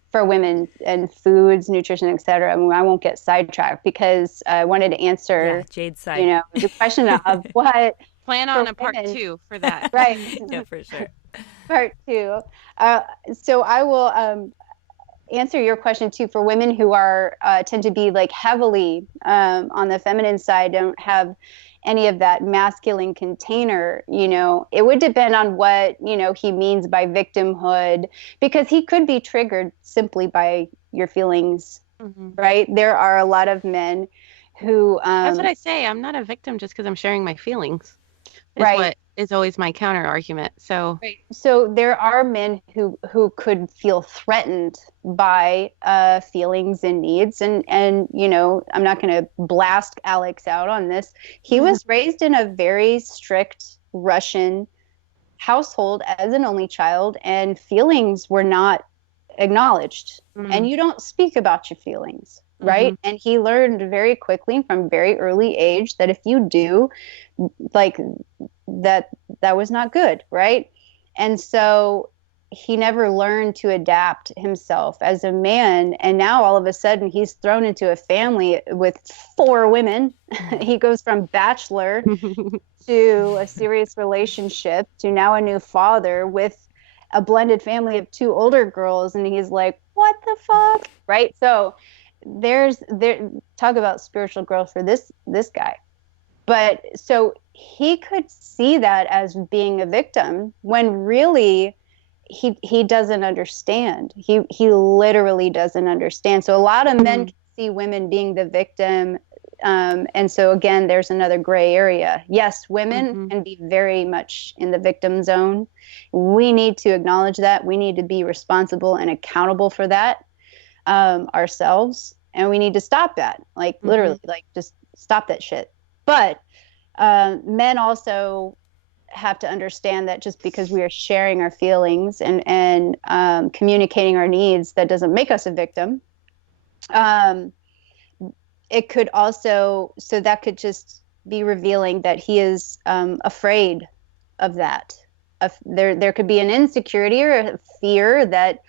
for women, and foods, nutrition, etc. I mean, I won't get sidetracked because I wanted to answer Jade's side. The question of what plan on a part 2 for that. Right. Yeah, for sure. Part 2. So I will answer your question too. For women who are tend to be heavily on the feminine side, don't have any of that masculine container, it would depend on what, he means by victimhood, because he could be triggered simply by your feelings, right? There are a lot of men who... That's what I say. I'm not a victim just because I'm sharing my feelings. Right. What is always my counter argument. So, so there are men who could feel threatened by feelings and needs, and I'm not going to blast Alex out on this. He was raised in a very strict Russian household as an only child, and feelings were not acknowledged, and you don't speak about your feelings. Right. And he learned very quickly from very early age that if you do, that was not good. Right. And so he never learned to adapt himself as a man. And now all of a sudden he's thrown into a family with 4 women. He goes from bachelor to a serious relationship to now a new father with a blended family of 2 older girls. And he's like, what the fuck? Right. So there talk about spiritual growth for this guy. But so he could see that as being a victim when really he doesn't understand. He literally doesn't understand. So a lot of men can see women being the victim. And so again, there's another gray area. Yes, women can be very much in the victim zone. We need to acknowledge that. We need to be responsible and accountable for that ourselves. And we need to stop that, literally, just stop that shit. But men also have to understand that just because we are sharing our feelings and communicating our needs, that doesn't make us a victim. It could also, so that could just be revealing that he is afraid of that. There could be an insecurity or a fear that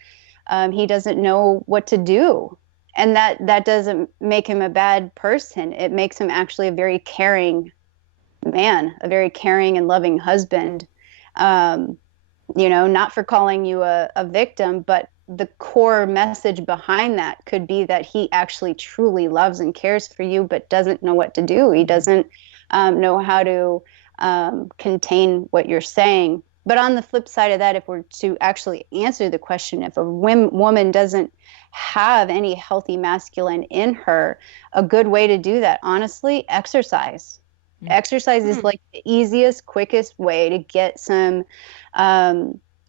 he doesn't know what to do. And that doesn't make him a bad person. It makes him actually a very caring man, a very caring and loving husband. Not for calling you a victim, but the core message behind that could be that he actually truly loves and cares for you, but doesn't know what to do. He doesn't know how to contain what you're saying. But on the flip side of that, if we're to actually answer the question, if a woman doesn't have any healthy masculine in her, a good way to do that, honestly, exercise. Exercise is the easiest, quickest way to get some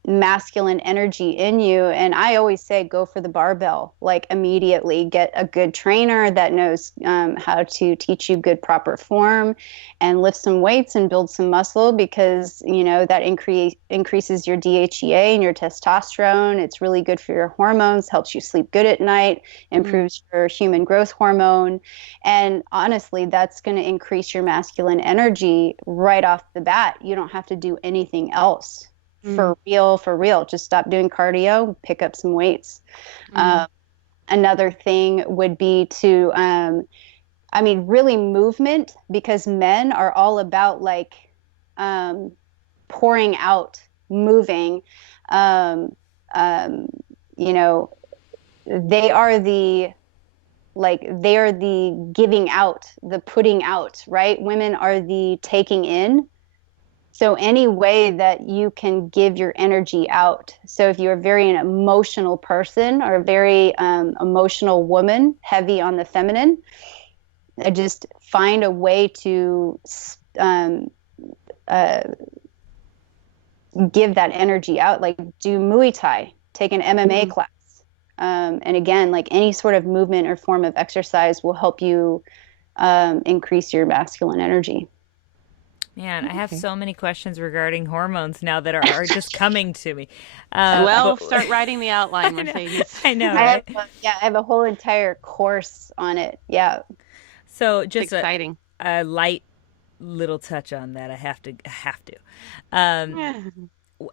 masculine energy in you. And I always say, go for the barbell, like immediately get a good trainer that knows how to teach you good proper form and lift some weights and build some muscle, because, you know, that increases your DHEA and your testosterone. It's really good for your hormones, helps you sleep good at night, improves your human growth hormone. And honestly, that's going to increase your masculine energy right off the bat. You don't have to do anything else. For real. Just stop doing cardio, pick up some weights. Another thing would be to, really movement, because men are all about like pouring out, moving. You know, they are the giving out, the putting out, right? Women are the taking in. So any way that you can give your energy out. So if you're an emotional person or a very emotional woman, heavy on the feminine, just find a way to give that energy out. Like do Muay Thai, take an MMA class. And again, like any sort of movement or form of exercise will help you increase your masculine energy. Man, I have so many questions regarding hormones now that are just coming to me. Start writing the outline, Mercedes. I know, right? I have a whole entire course on it. Yeah. So just exciting. A light little touch on that. I have to.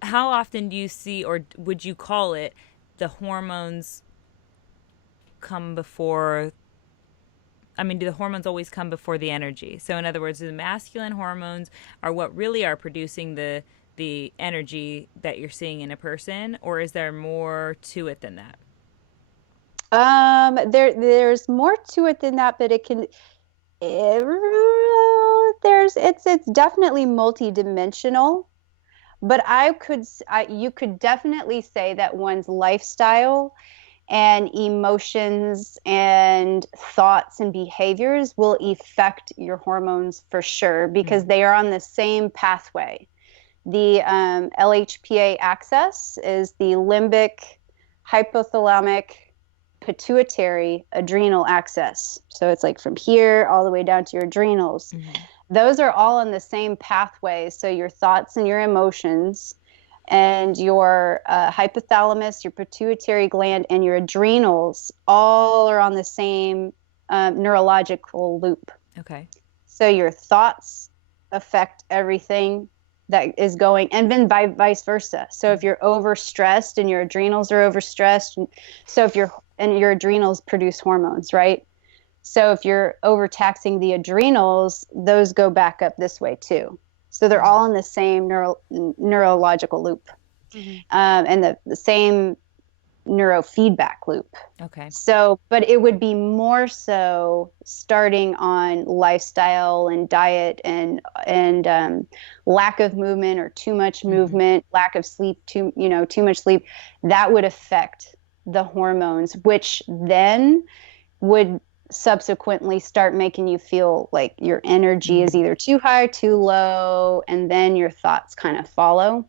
How often do you see, or would you call it, the hormones come before? I mean, do the hormones always come before the energy? So in other words, the masculine hormones are what really are producing the energy that you're seeing in a person, or is there more to it than that? There's more to it than that, but it's definitely multidimensional. But you could definitely say that one's lifestyle and emotions and thoughts and behaviors will affect your hormones for sure, because they are on the same pathway. The LHPA axis is the limbic, hypothalamic, pituitary, adrenal axis. So it's like from here all the way down to your adrenals. Those are all on the same pathway. So your thoughts and your emotions and your hypothalamus, your pituitary gland, and your adrenals all are on the same neurological loop. Okay. So your thoughts affect everything that is going, and then vice versa. So if you're overstressed and your adrenals are overstressed, and your adrenals produce hormones, right? So if you're overtaxing the adrenals, those go back up this way too. So they're all in the same neurological loop, and the same neurofeedback loop. Okay. So, but it would be more so starting on lifestyle and diet and lack of movement or too much movement, lack of sleep, too much sleep. That would affect the hormones, which then would subsequently start making you feel like your energy is either too high, too low, and then your thoughts kind of follow.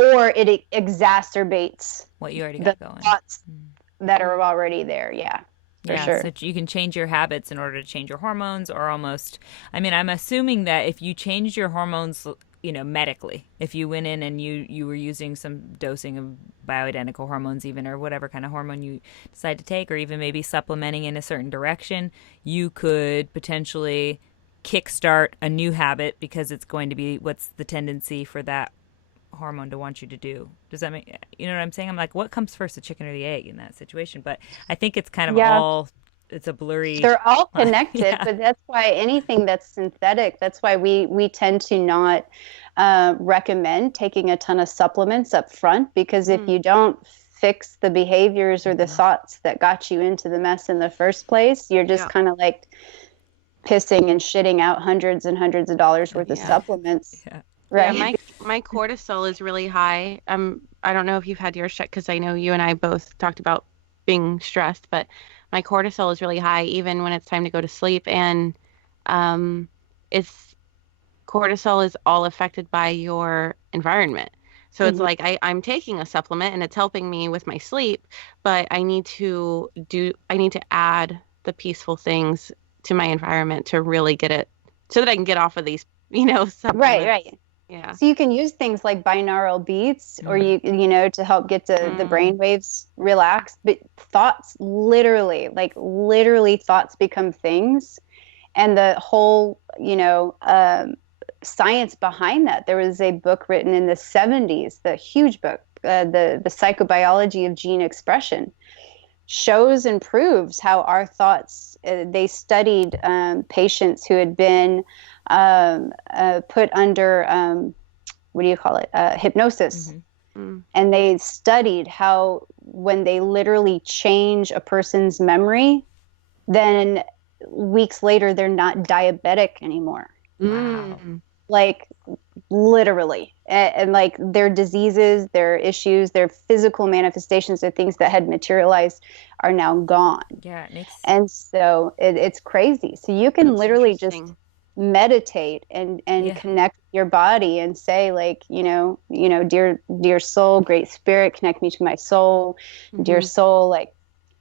Or it exacerbates what you already got going. Thoughts that are already there. Yeah, for sure. So you can change your habits in order to change your hormones, or almost, I mean, I'm assuming that if you changed your hormones, medically, if you went in and you were using some dosing of bioidentical hormones even, or whatever kind of hormone you decide to take, or even maybe supplementing in a certain direction, you could potentially kickstart a new habit, because it's going to be what's the tendency for that hormone to want you to do. Does that make, you know what I'm saying? I'm like, what comes first, the chicken or the egg in that situation? But I think it's kind of all, it's a blurry. They're all connected, but that's why anything that's synthetic, that's why we tend to not recommend taking a ton of supplements up front, because if you don't fix the behaviors or the thoughts that got you into the mess in the first place, you're just kind of like pissing and shitting out hundreds and hundreds of dollars worth of supplements. Yeah. Right. Yeah, my cortisol is really high. I don't know if you've had yours checked, because I know you and I both talked about being stressed, but my cortisol is really high even when it's time to go to sleep. And cortisol is all affected by your environment. So it's like I'm taking a supplement and it's helping me with my sleep, but I need to add the peaceful things to my environment to really get it so that I can get off of these, supplements. Right. Yeah. So you can use things like binaural beats, or to help get the brain waves relaxed. But thoughts, literally thoughts become things. And the whole, science behind that. There was a book written in the 70s, the huge book, the psychobiology of gene expression, shows and proves how our thoughts, they studied patients who had been put under, what do you call it, hypnosis. And they studied how when they literally change a person's memory, then weeks later, they're not diabetic anymore. Wow. Like literally. And like their diseases, their issues, their physical manifestations, the things that had materialized are now gone. Yeah. And so it's crazy. So you can literally just meditate and connect your body and say, like, dear soul, great spirit, connect me to my soul. Dear soul, like,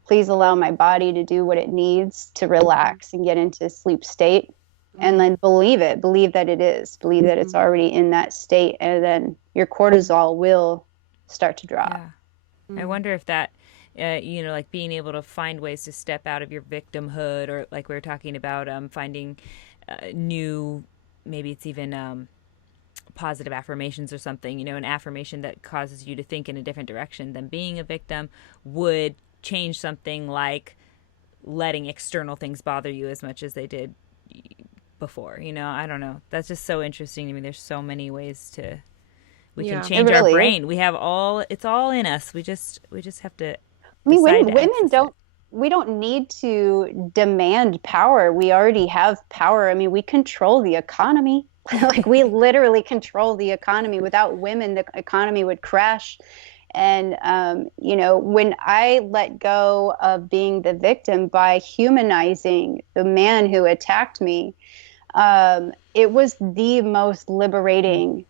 please allow my body to do what it needs to relax and get into sleep state. And then believe that it is, believe that it's already in that state. And then your cortisol will start to drop. Yeah. I wonder if that, like being able to find ways to step out of your victimhood, or like we were talking about, finding new, maybe it's even positive affirmations or something, an affirmation that causes you to think in a different direction than being a victim would change something like letting external things bother you as much as they did before. I don't know. That's just so interesting to me. There's so many ways we can change our brain. It's all in us. We just have to. I mean, women we don't need to demand power. We already have power. I mean, we control the economy. Like, we literally control the economy. Without women, the economy would crash. And, when I let go of being the victim by humanizing the man who attacked me, it was the most liberating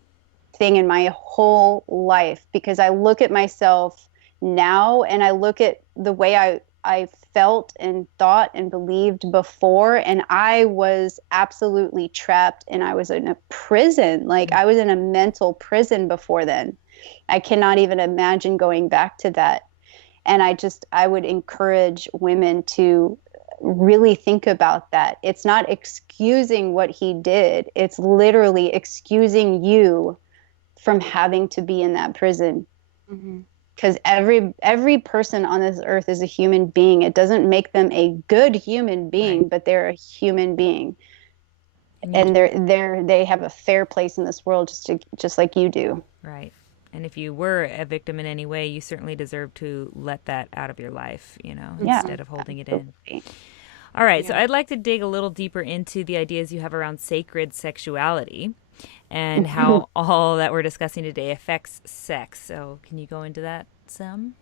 thing in my whole life, because I look at myself now and I look at the way I felt and thought and believed before, and I was absolutely trapped, and I was in a prison. Like, I was in a mental prison before then. I cannot even imagine going back to that. And I would encourage women to really think about that. It's not excusing what he did. It's literally excusing you from having to be in that prison. Because every person on this earth is a human being. It doesn't make them a good human being, but they're a human being. And they have a fair place in this world, just like you do. Right. And if you were a victim in any way, you certainly deserve to let that out of your life, instead of holding it in. All right. So I'd like to dig a little deeper into the ideas you have around sacred sexuality and how all that we're discussing today affects sex. So can you go into that some?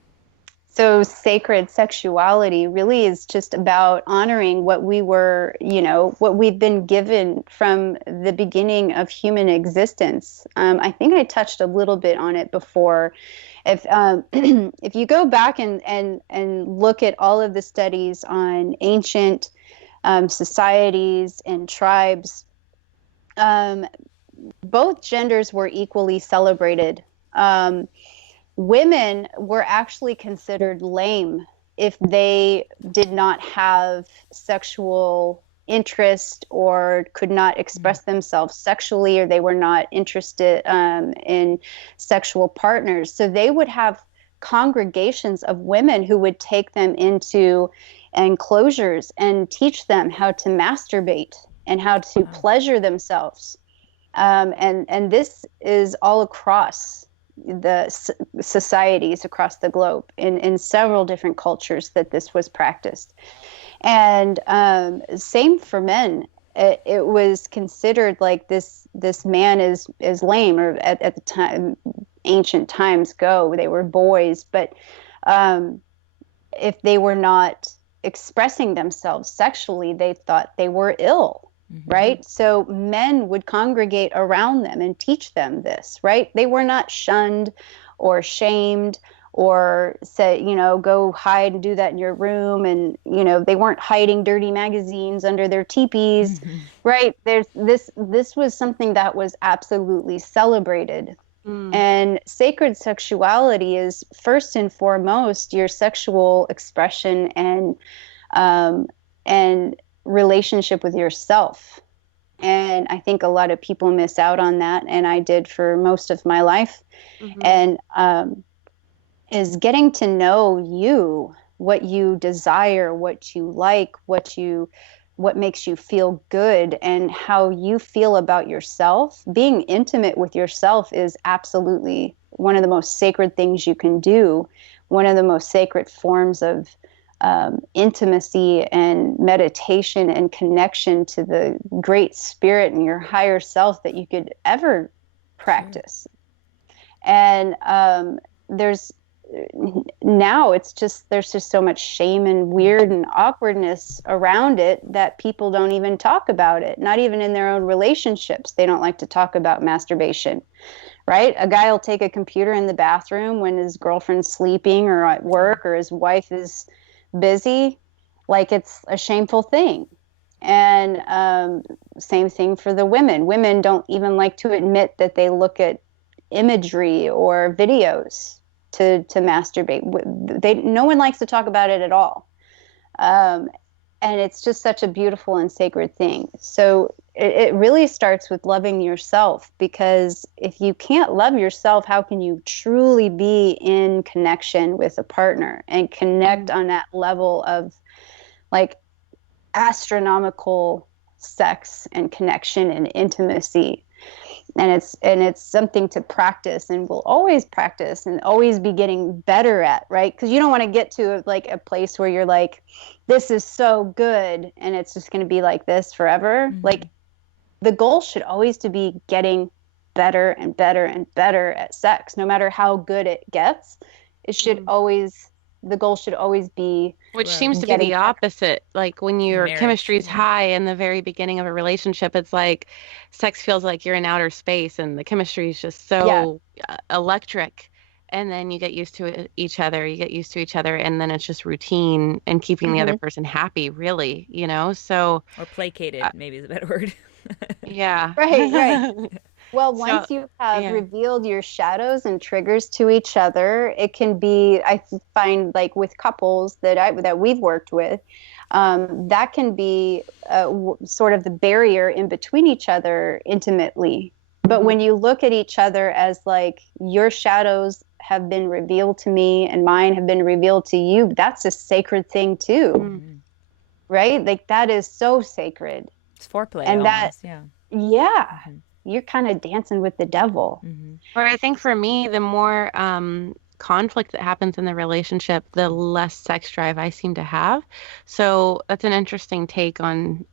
So sacred sexuality really is just about honoring what we were, what we've been given from the beginning of human existence. I think I touched a little bit on it before. If if you go back and look at all of the studies on ancient societies and tribes, both genders were equally celebrated. Women were actually considered lame if they did not have sexual interest or could not express themselves sexually, or they were not interested in sexual partners. So they would have congregations of women who would take them into enclosures and teach them how to masturbate and how to pleasure themselves. And this is all across the societies across the globe in several different cultures that this was practiced. And same for men. It was considered like this man is lame, or at the time, ancient times go, they were boys. But if they were not expressing themselves sexually, they thought they were ill. right? So men would congregate around them and teach them this, right? They were not shunned or shamed or said, go hide and do that in your room. And, they weren't hiding dirty magazines under their teepees, right? This was something that was absolutely celebrated. And sacred sexuality is first and foremost your sexual expression and relationship with yourself. And I think a lot of people miss out on that, and I did for most of my life. And is getting to know you, what you desire, what you like, what makes you feel good, and how you feel about yourself. Being intimate with yourself is absolutely one of the most sacred things you can do, one of the most sacred forms of intimacy and meditation and connection to the great spirit and your higher self that you could ever practice. And there's just so much shame and weird and awkwardness around it that people don't even talk about it. Not even in their own relationships. They don't like to talk about masturbation, right? A guy will take a computer in the bathroom when his girlfriend's sleeping or at work or his wife is busy, like it's a shameful thing. And same thing for the women. Women don't even like to admit that they look at imagery or videos to masturbate. No one likes to talk about it at all. And it's just such a beautiful and sacred thing. So it really starts with loving yourself, because if you can't love yourself, how can you truly be in connection with a partner and connect on that level of like astronomical sex and connection and intimacy? And it's something to practice, and we'll always practice and always be getting better at, right? Because you don't want to get to like a place where you're like, this is so good and it's just going to be like this forever. Like the goal should always to be getting better and better and better at sex, no matter how good it gets. It should always, the goal should always be, which seems to be the opposite. Like when your chemistry is high in the very beginning of a relationship, it's like sex feels like you're in outer space and the chemistry is just so electric. And then you get used to each other, and then it's just routine and keeping the other person happy, really, so. Or placated, maybe is a better word. Yeah. Right. Well, once you have revealed your shadows and triggers to each other, it can be, I find, like with couples that we've worked with, that can be sort of the barrier in between each other intimately. But when you look at each other as like, your shadows have been revealed to me and mine have been revealed to you, that's a sacred thing too. Right? Like that is so sacred. It's foreplay. And almost, you're kind of dancing with the devil. Or I think for me, the more conflict that happens in the relationship, the less sex drive I seem to have. So that's an interesting take on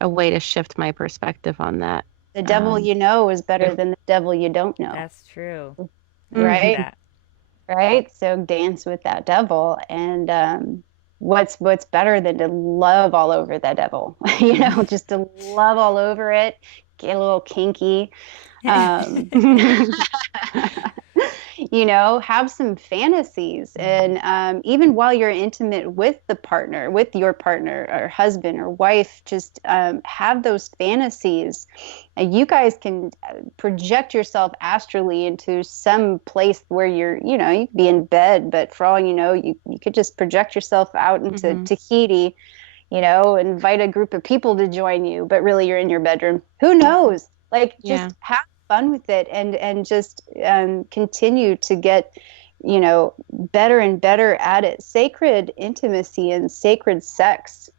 a way to shift my perspective on that. The devil you know is better than the devil you don't know. That's true. Right? Right? So dance with that devil. And what's better than to love all over that devil? Just to love all over it, get a little kinky. Have some fantasies. And even while you're intimate with your partner or husband or wife, just have those fantasies. And you guys can project yourself astrally into some place where you could be in bed, but for all you know, you could just project yourself out into Tahiti, invite a group of people to join you, but really you're in your bedroom. Who knows? Like, just have fun with it and just continue to get, better and better at it. Sacred intimacy and sacred sex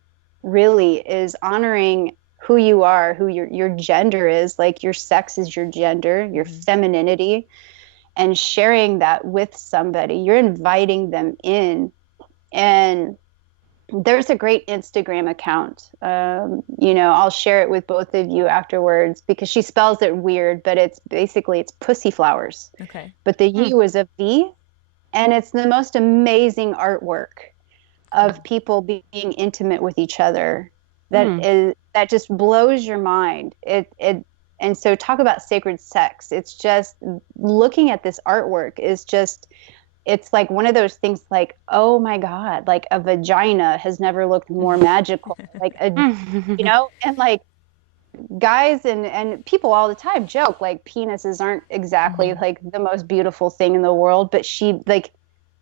really is honoring who you are, who your gender is, like your sex is your gender, your femininity, and sharing that with somebody. You're inviting them in. And there's a great Instagram account. I'll share it with both of you afterwards because she spells it weird, but it's pussy flowers. Okay. But the U is a V, and it's the most amazing artwork of people being intimate with each other that just blows your mind. And so talk about sacred sex. It's just looking at this artwork is just, it's like one of those things like, oh my God, like a vagina has never looked more magical. Like and like guys and people all the time joke like penises aren't exactly like the most beautiful thing in the world, but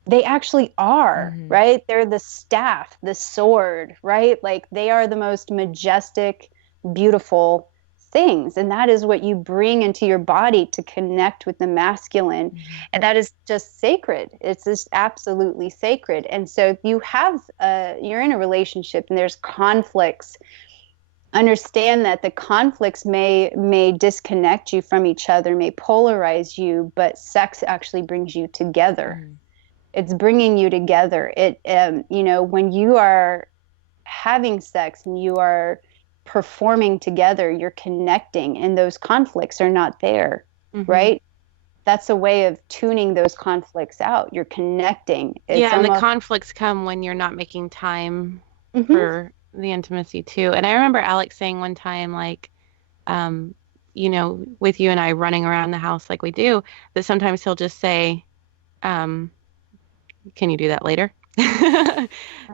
they actually are, right? They're the staff, the sword, right? Like they are the most majestic, beautiful things. And that is what you bring into your body to connect with the masculine. And that is just sacred. It's just absolutely sacred. And so if you're in a relationship and there's conflicts, understand that the conflicts may disconnect you from each other, may polarize you, but sex actually brings you together. It's bringing you together. When you are having sex and you are performing together, you're connecting, and those conflicts are not there, right? That's a way of tuning those conflicts out. You're connecting. And the conflicts come when you're not making time for the intimacy too. And I remember Alex saying one time, like, with you and I running around the house like we do, that sometimes he'll just say, can you do that later?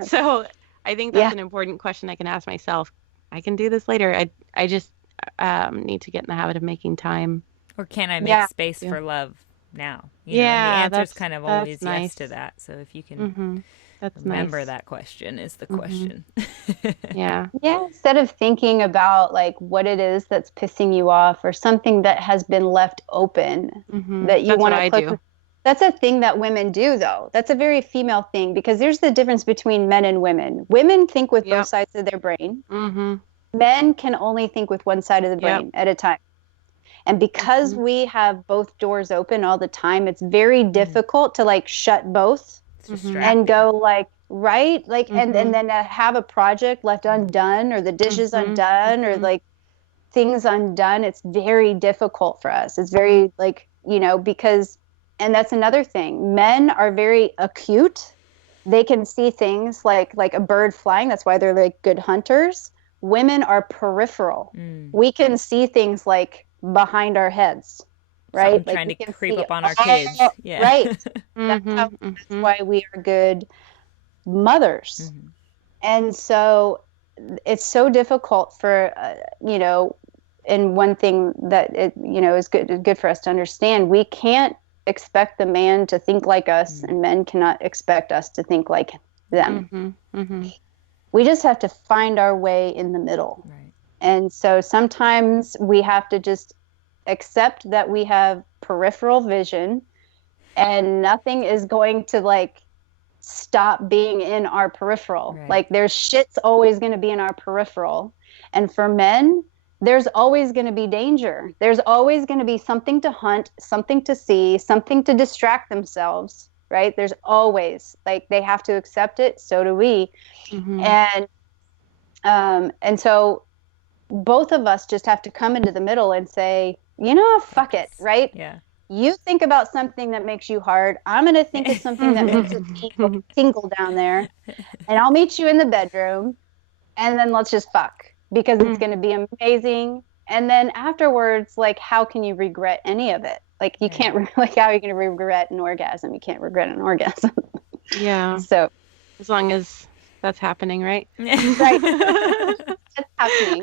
So I think that's an important question I can ask myself. I can do this later. I just need to get in the habit of making time. Or can I make space for love now? And the answer's kind of always yes to that. So if you can remember that question is the question. Yeah, instead of thinking about like what it is that's pissing you off or something that has been left open that you want to click. That's a thing that women do, though. That's a very female thing, because there's the difference between men and women. Women think with both sides of their brain. Men can only think with one side of the brain at a time. And because we have both doors open all the time, it's very difficult to like shut both and go like, right? Like, and then have a project left undone or the dishes undone or like things undone. It's very difficult for us. It's very like, because... And that's another thing. Men are very acute. They can see things like a bird flying. That's why they're like good hunters. Women are peripheral. We can see things like behind our heads, right? Something trying to creep up on our kids. Right. That's why we are good mothers. And so it's so difficult for, and one thing that is good for us to understand, we can't expect the man to think like us, and men cannot expect us to think like them. We just have to find our way in the middle. Right. And so sometimes we have to just accept that we have peripheral vision and nothing is going to like stop being in our peripheral. Right. Like there's shit's always going to be in our peripheral. And for men, there's always going to be danger. There's always going to be something to hunt, something to see, something to distract themselves, right? There's always, like, they have to accept it. So do we. And so both of us just have to come into the middle and say, fuck it, right? Yeah. You think about something that makes you hard. I'm going to think of something that makes it tingle down there. And I'll meet you in the bedroom. And then let's just fuck. Because it's going to be amazing. And then afterwards, like, how can you regret any of it? Like, you can't, like, how are you going to regret an orgasm? You can't regret an orgasm. Yeah. So, as long as that's happening, right? Right. That's happening.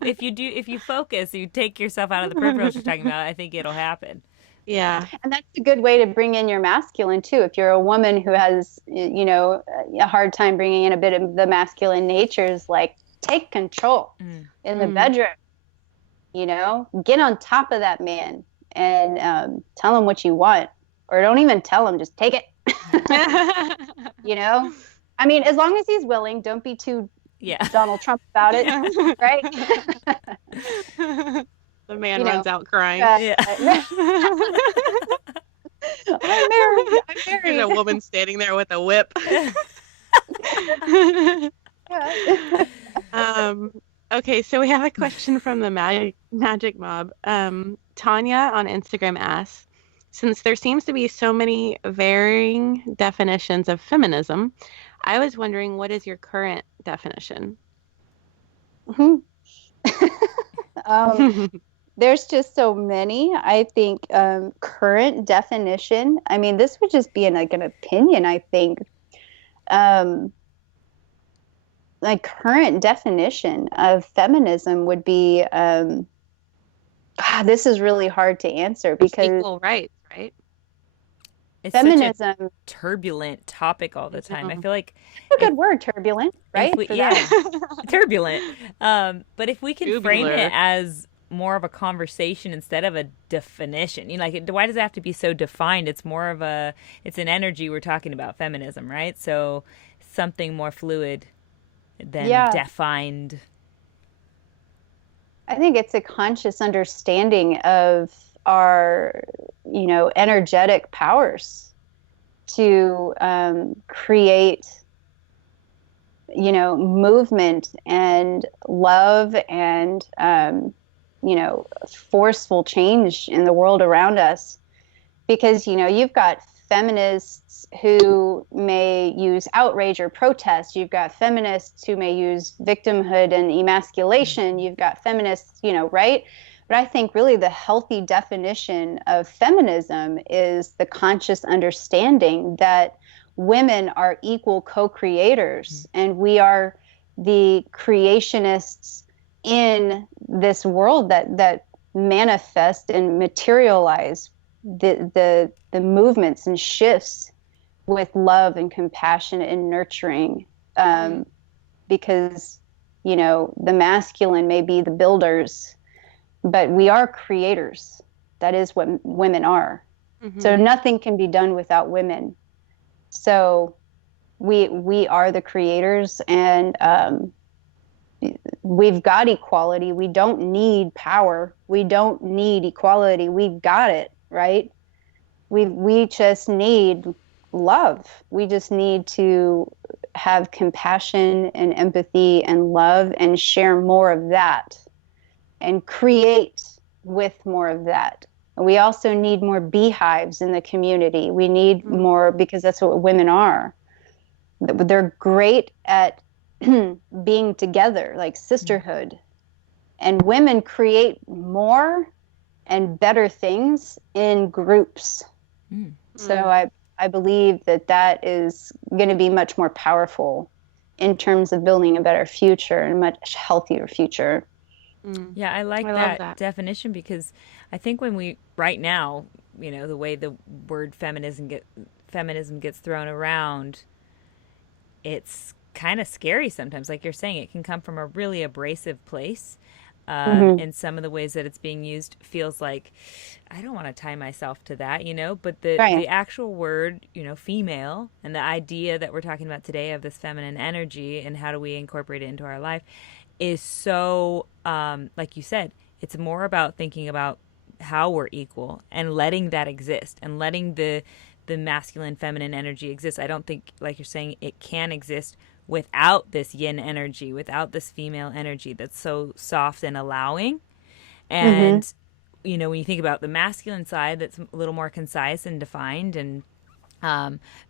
If you focus, you take yourself out of the peripheral you're talking about, I think it'll happen. Yeah. And that's a good way to bring in your masculine, too. If you're a woman who has, a hard time bringing in a bit of the masculine natures, like, take control in the bedroom, get on top of that man and tell him what you want, or don't even tell him, just take it. I mean, as long as he's willing, don't be too Donald Trump about it, right? The man runs out crying. I'm married. There's a woman standing there with a whip. Okay, so we have a question from the Magic Mob. Tanya on Instagram asks, since there seems to be so many varying definitions of feminism, I was wondering, what is your current definition? There's just so many. I think current definition, I mean, this would just be like an opinion, I think. Um, like current definition of feminism would be, this is really hard to answer because Equal rights, right? It's such a feminism, turbulent topic all the time. I feel like a if good word, turbulent, if right? we For that. yeah, turbulent. But if we can frame it Tubular. as more of a conversation instead of a definition, like why does it have to be so defined? It's more of it's an energy we're talking about, feminism, right? So something more fluid than Yeah. defined. I think it's a conscious understanding of our, energetic powers to create, movement and love and, forceful change in the world around us. Because, you've got feminists who may use outrage or protest. You've got feminists who may use victimhood and emasculation. You've got feminists, right? But I think really the healthy definition of feminism is the conscious understanding that women are equal co-creators and we are the creationists in this world that manifest and materialize the movements and shifts with love and compassion and nurturing, because the masculine may be the builders, but we are creators. That is what women are. So nothing can be done without women. So we are the creators, and we've got equality. We don't need power. We don't need equality. We've got it, right? We just need love. We just need to have compassion and empathy and love and share more of that and create with more of that. We also need more beehives in the community. We need more, because that's what women are. They're great at being together, like sisterhood. And women create more and better things in groups. So I believe that is going to be much more powerful in terms of building a better future and a much healthier future. Yeah, I like I love that. definition, because I think right now, the way the word feminism gets thrown around, it's kind of scary sometimes. Like you're saying, it can come from a really abrasive place. And some of the ways that it's being used feels like I don't want to tie myself to that, but the Right. actual word, female, and the idea that we're talking about today of this feminine energy and how do we incorporate it into our life is so, like you said, it's more about thinking about how we're equal and letting that exist and letting the masculine feminine energy exist. I don't think, like you're saying, it can exist without this yin energy, without this female energy that's so soft and allowing. And when you think about the masculine side, that's a little more concise and defined, and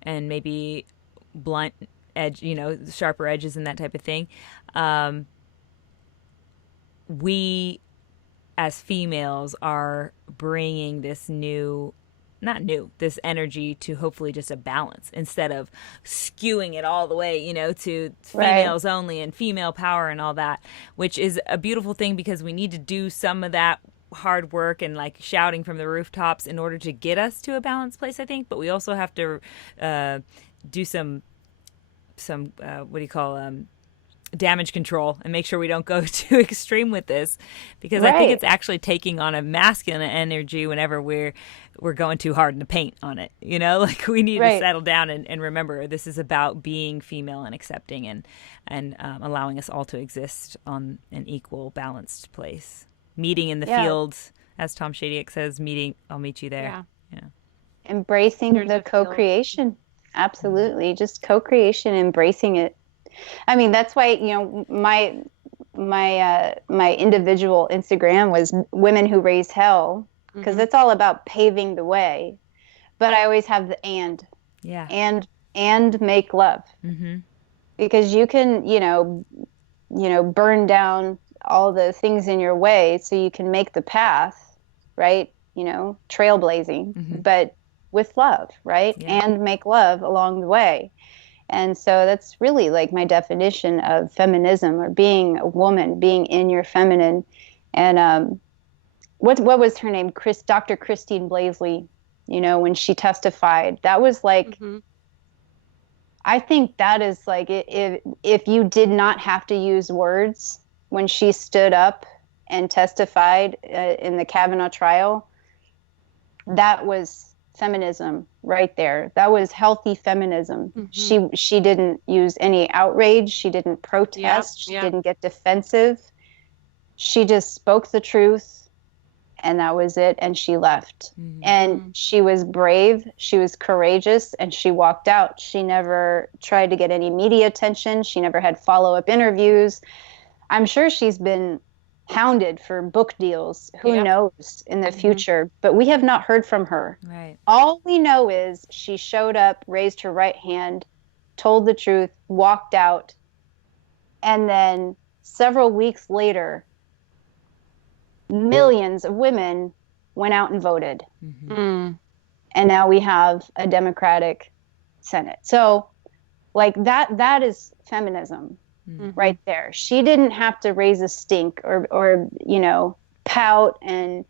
maybe blunt edge, sharper edges and that type of thing. We as females are bringing this this energy to hopefully just a balance, instead of skewing it all the way, to females only and female power and all that, which is a beautiful thing, because we need to do some of that hard work and like shouting from the rooftops in order to get us to a balanced place, I think. But we also have to do some what do you call damage control and make sure we don't go too extreme with this, because I think it's actually taking on a masculine energy whenever we're going too hard in the paint on it, like we need to settle down and remember this is about being female and accepting and allowing us all to exist on an equal, balanced place, meeting in the field, as Tom Shadyac says, I'll meet you there. Yeah. Embracing the co-creation. Absolutely. Just co-creation, embracing it. I mean, that's why, my individual Instagram was Women Who Raise Hell, because it's all about paving the way. But I always have the and make love, because you can, burn down all the things in your way so you can make the path, right? Trailblazing, but with love, right? Yeah. And make love along the way. And so that's really like my definition of feminism, or being a woman, being in your feminine. And what was her name? Dr. Christine Blasey, when she testified, that was like, I think that is like, if you did not have to use words when she stood up and testified in the Kavanaugh trial, that was feminism right there. That was healthy feminism. She didn't use any outrage. She didn't protest. She didn't get defensive. She just spoke the truth, and that was it. And she left. And she was brave. She was courageous, and she walked out. She never tried to get any media attention. She never had follow-up interviews. I'm sure she's been hounded for book deals. Who knows in the future? But we have not heard from her. Right. All we know is she showed up, raised her right hand, told the truth, walked out, and then several weeks later, millions of women went out and voted. And now we have a Democratic Senate. So like that is feminism right there. She didn't have to raise a stink or pout and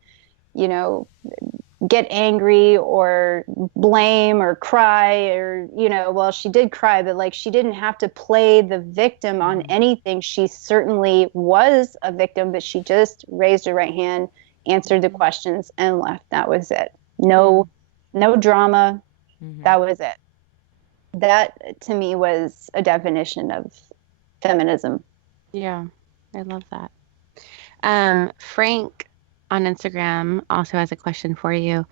get angry or blame or cry or well, she did cry, but like she didn't have to play the victim on anything. She certainly was a victim, but she just raised her right hand, answered the questions, and left. That was it. No drama. That was it. That to me was a definition of feminism. Yeah, I love that. Frank on Instagram also has a question for you.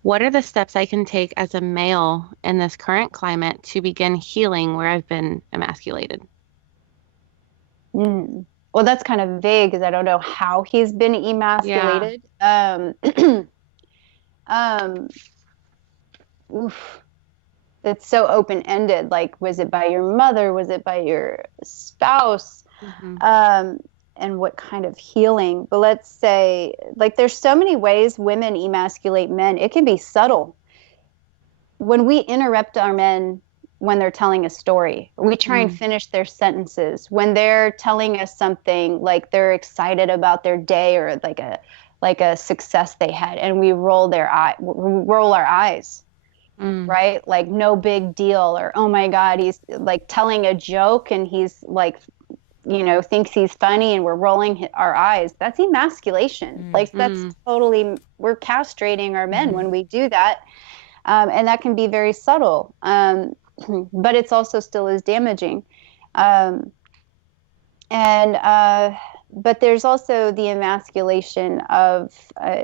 What are the steps I can take as a male in this current climate to begin healing where I've been emasculated? Well, that's kind of vague because I don't know how he's been emasculated. It's so open-ended. Like, was it by your mother? Was it by your spouse? And what kind of healing? But let's say, like, there's so many ways women emasculate men. It can be subtle. When we interrupt our men when they're telling a story, we try and finish their sentences. When they're telling us something, like they're excited about their day or like a success they had, and we roll our eyes. Right? Like, no big deal, or, oh my God, he's like telling a joke and he's like, thinks he's funny, and we're rolling our eyes. That's emasculation. Like, that's totally, we're castrating our men when we do that. And that can be very subtle. But it's also still as damaging. But there's also the emasculation of,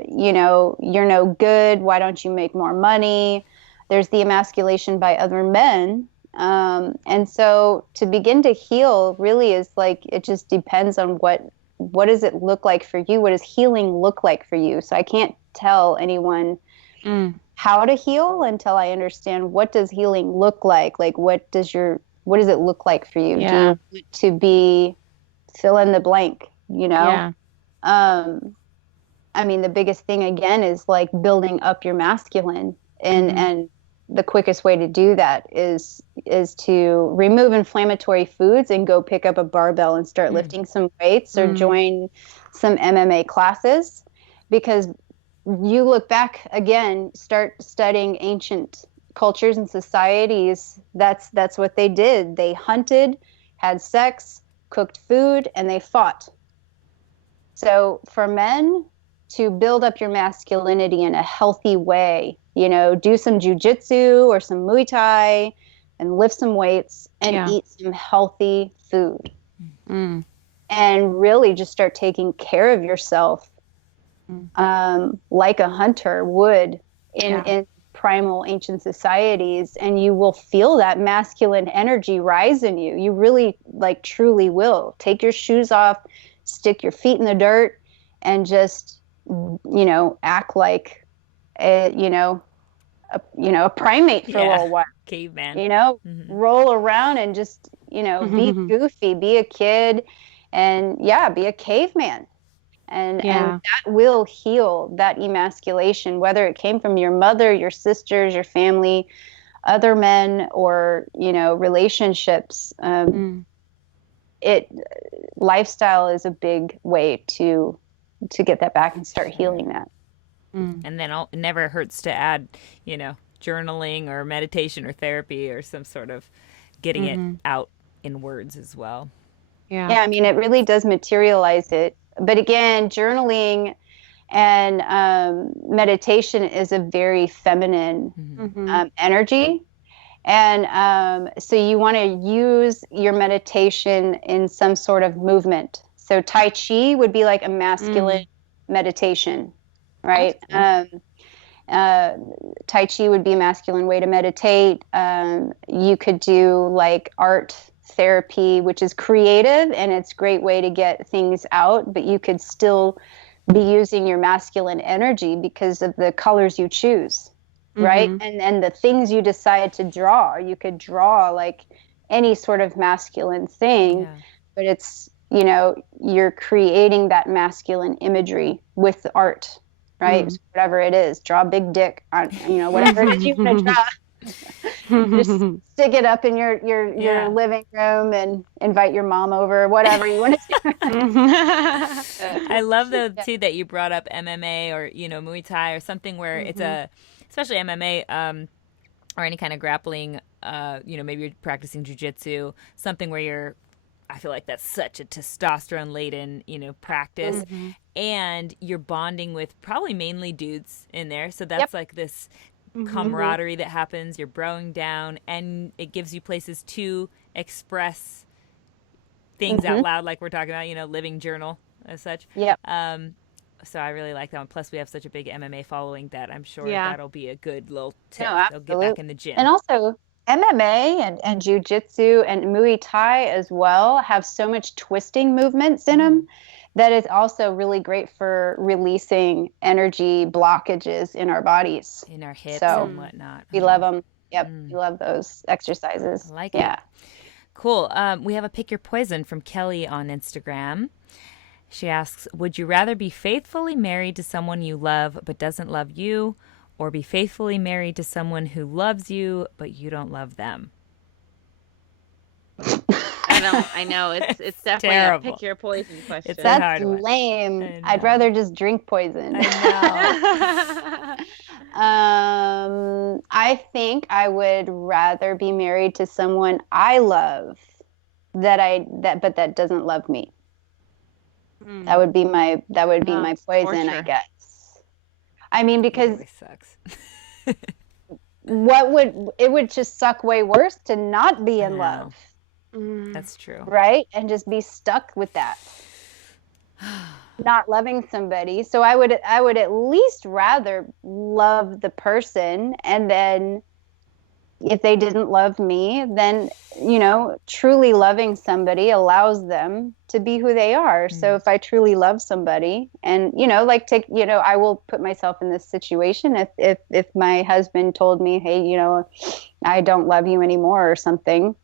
you're no good. Why don't you make more money? There's the emasculation by other men. And so to begin to heal really is like, it just depends on what does it look like for you? What does healing look like for you? So I can't tell anyone how to heal until I understand, what does healing look like? Like, what does it look like for you? Yeah. Do you want to be fill in the blank, Yeah. I mean, the biggest thing again is like building up your masculine, and the quickest way to do that is to remove inflammatory foods and go pick up a barbell and start lifting some weights, or join some MMA classes. Because you look back again, start studying ancient cultures and societies. That's what they did. They hunted, had sex, cooked food, and they fought. So for men to build up your masculinity in a healthy way, do some jujitsu or some Muay Thai and lift some weights and eat some healthy food. And really just start taking care of yourself, like a hunter would in primal ancient societies. And you will feel that masculine energy rise in you. You really, like, truly will. Take your shoes off, stick your feet in the dirt, and just, act like a primate for a little while. Caveman. Roll around and just, be goofy, be a kid, and be a caveman. And Yeah. that will heal that emasculation, whether it came from your mother, your sisters, your family, other men, or relationships. Mm. It Lifestyle is a big way to get that back and start Sure. healing that. Mm. And then it never hurts to add, journaling or meditation or therapy or some sort of getting it Mm-hmm. out in words as well. Yeah. Yeah, I mean, it really does materialize it. But again, journaling and meditation is a very feminine Mm-hmm. energy. And so you want to use your meditation in some sort of movement. So Tai Chi would be like a masculine meditation, right? That's cool. Uh, Tai Chi would be a masculine way to meditate. You could do like art therapy, which is creative and it's a great way to get things out, but you could still be using your masculine energy because of the colors you choose, right? Mm-hmm. And the things you decide to draw. You could draw like any sort of masculine thing, Yeah. but it's, you're creating that masculine imagery with the art, right? So whatever it is, draw a big dick on, whatever it is you want to draw. Just stick it up in your living room and invite your mom over, whatever you want to do. I love though Yeah. too that you brought up MMA or Muay Thai or something where it's especially MMA or any kind of grappling. Maybe you're practicing jujitsu, something where I feel like that's such a testosterone laden practice, and you're bonding with probably mainly dudes in there. So that's Yep. like this camaraderie that happens. You're broing down, and it gives you places to express things out loud, like we're talking about, living journal as such. Yep. So I really like that one. Plus, we have such a big MMA following that I'm sure Yeah. that'll be a good little tip. No, They'll get back in absolutely. the gym. And also MMA and Jiu-Jitsu and Muay Thai as well have so much twisting movements in them that it's also really great for releasing energy blockages in our bodies. In our hips So and whatnot. we love them. Yep, we love those exercises. I like Yeah. it. Cool. We have a Pick Your Poison from Kelly on Instagram. She asks, would you rather be faithfully married to someone you love but doesn't love you, or be faithfully married to someone who loves you but you don't love them? I know it's definitely terrible. a pick your poison question. It's a That's hard one. lame. I I'd know. rather just drink poison. I think I would rather be married to someone I love but that doesn't love me. That would be my poison, I torture. guess. I mean, It because always sucks. it would just suck way worse to not be in know. love, That's true. right? And just be stuck with that. Not loving somebody. So I would at least rather love the person, and then if they didn't love me, then truly loving somebody allows them to be who they are. So if I truly love somebody, and I will put myself in this situation if my husband told me, hey, I don't love you anymore or something.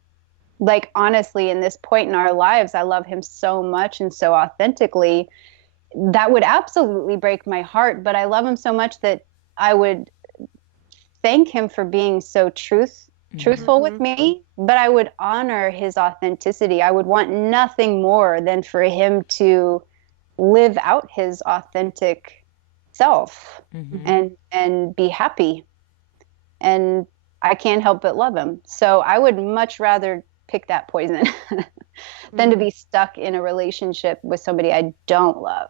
Like, honestly, in this point in our lives, I love him so much and so authentically. That would absolutely break my heart, but I love him so much that I would thank him for being so truthful with me, but I would honor his authenticity. I would want nothing more than for him to live out his authentic self and be happy. And I can't help but love him. So I would much rather pick that poison than to be stuck in a relationship with somebody I don't love.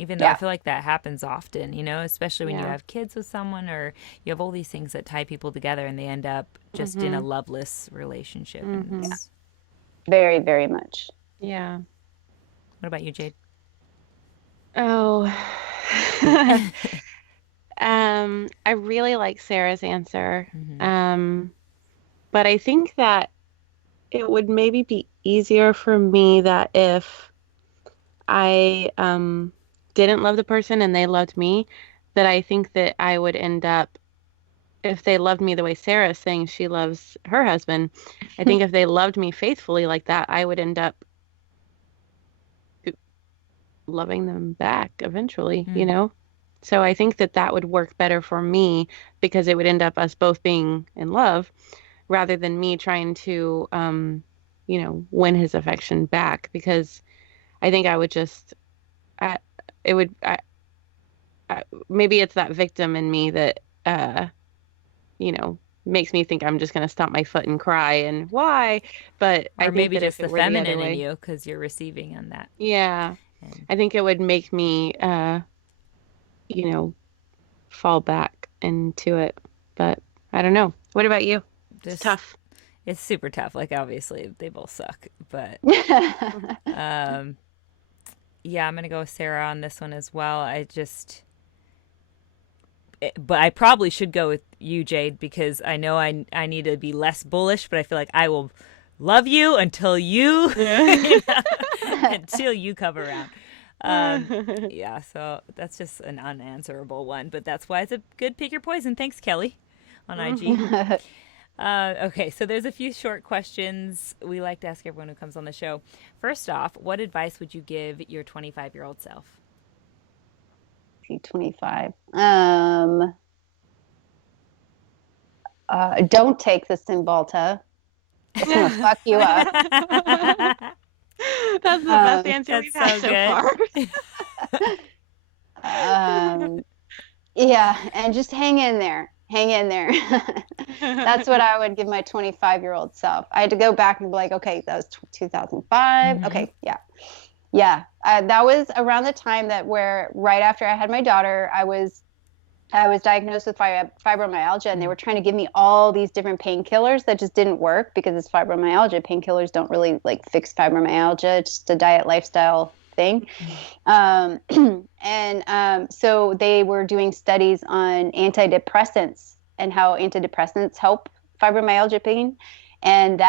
Even though I feel like that happens often, especially when you have kids with someone, or you have all these things that tie people together and they end up just in a loveless relationship. Very, very much. Yeah. What about you, Jade? Oh. I really like Sarah's answer. But I think that it would maybe be easier for me that if I didn't love the person and they loved me, that I think that I would end up, if they loved me the way Sarah is saying she loves her husband, I think if they loved me faithfully like that, I would end up loving them back eventually, you know? So I think that would work better for me because it would end up us both being in love rather than me trying to, win his affection back, because I think I would just, I, it would, maybe it's that victim in me that, makes me think I'm just going to stomp my foot and cry and why. But Or I think maybe that just if the it were the other feminine in way, you because you're receiving on that. yeah, And I think it would make me, you know, fall back into it. But I don't know. What about you? It's this, tough. it's super tough. Like, obviously, they both suck. But yeah, I'm going to go with Sarah on this one as well. But I probably should go with you, Jade, because I know I need to be less bullish, but I feel like I will love you until you, until you come around. Yeah, so that's just an unanswerable one, but that's why it's a good pick your poison. Thanks, Kelly, on IG. Okay, so there's a few short questions we like to ask everyone who comes on the show. First off, what advice would you give your 25-year-old self? 25. Don't take the Cymbalta. It's gonna fuck you up. That's the best answer we've had so far. Yeah, and just hang in there. Hang in there. That's what I would give my 25-year-old self. I had to go back and be like, okay, that was 2005. Okay, yeah. Yeah, that was around the time right after I had my daughter, I was diagnosed with fibromyalgia, and they were trying to give me all these different painkillers that just didn't work because it's fibromyalgia. Painkillers don't really like fix fibromyalgia. It's just a diet lifestyle thing. So they were doing studies on antidepressants and how antidepressants help fibromyalgia pain. And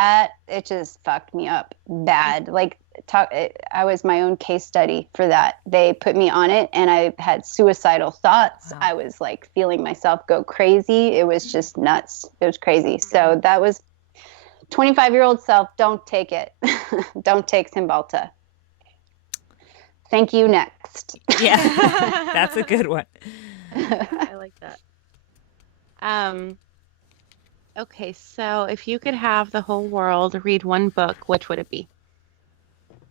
it just fucked me up bad. Like, I was my own case study for that. They put me on it and I had suicidal thoughts. Wow. I was like feeling myself go crazy. It was just nuts. It was crazy. So that was 25-year-old self. Don't take it. Don't take Cymbalta. Thank you. Next. Yeah, that's a good one. I like that. Okay, so if you could have the whole world read one book, which would it be?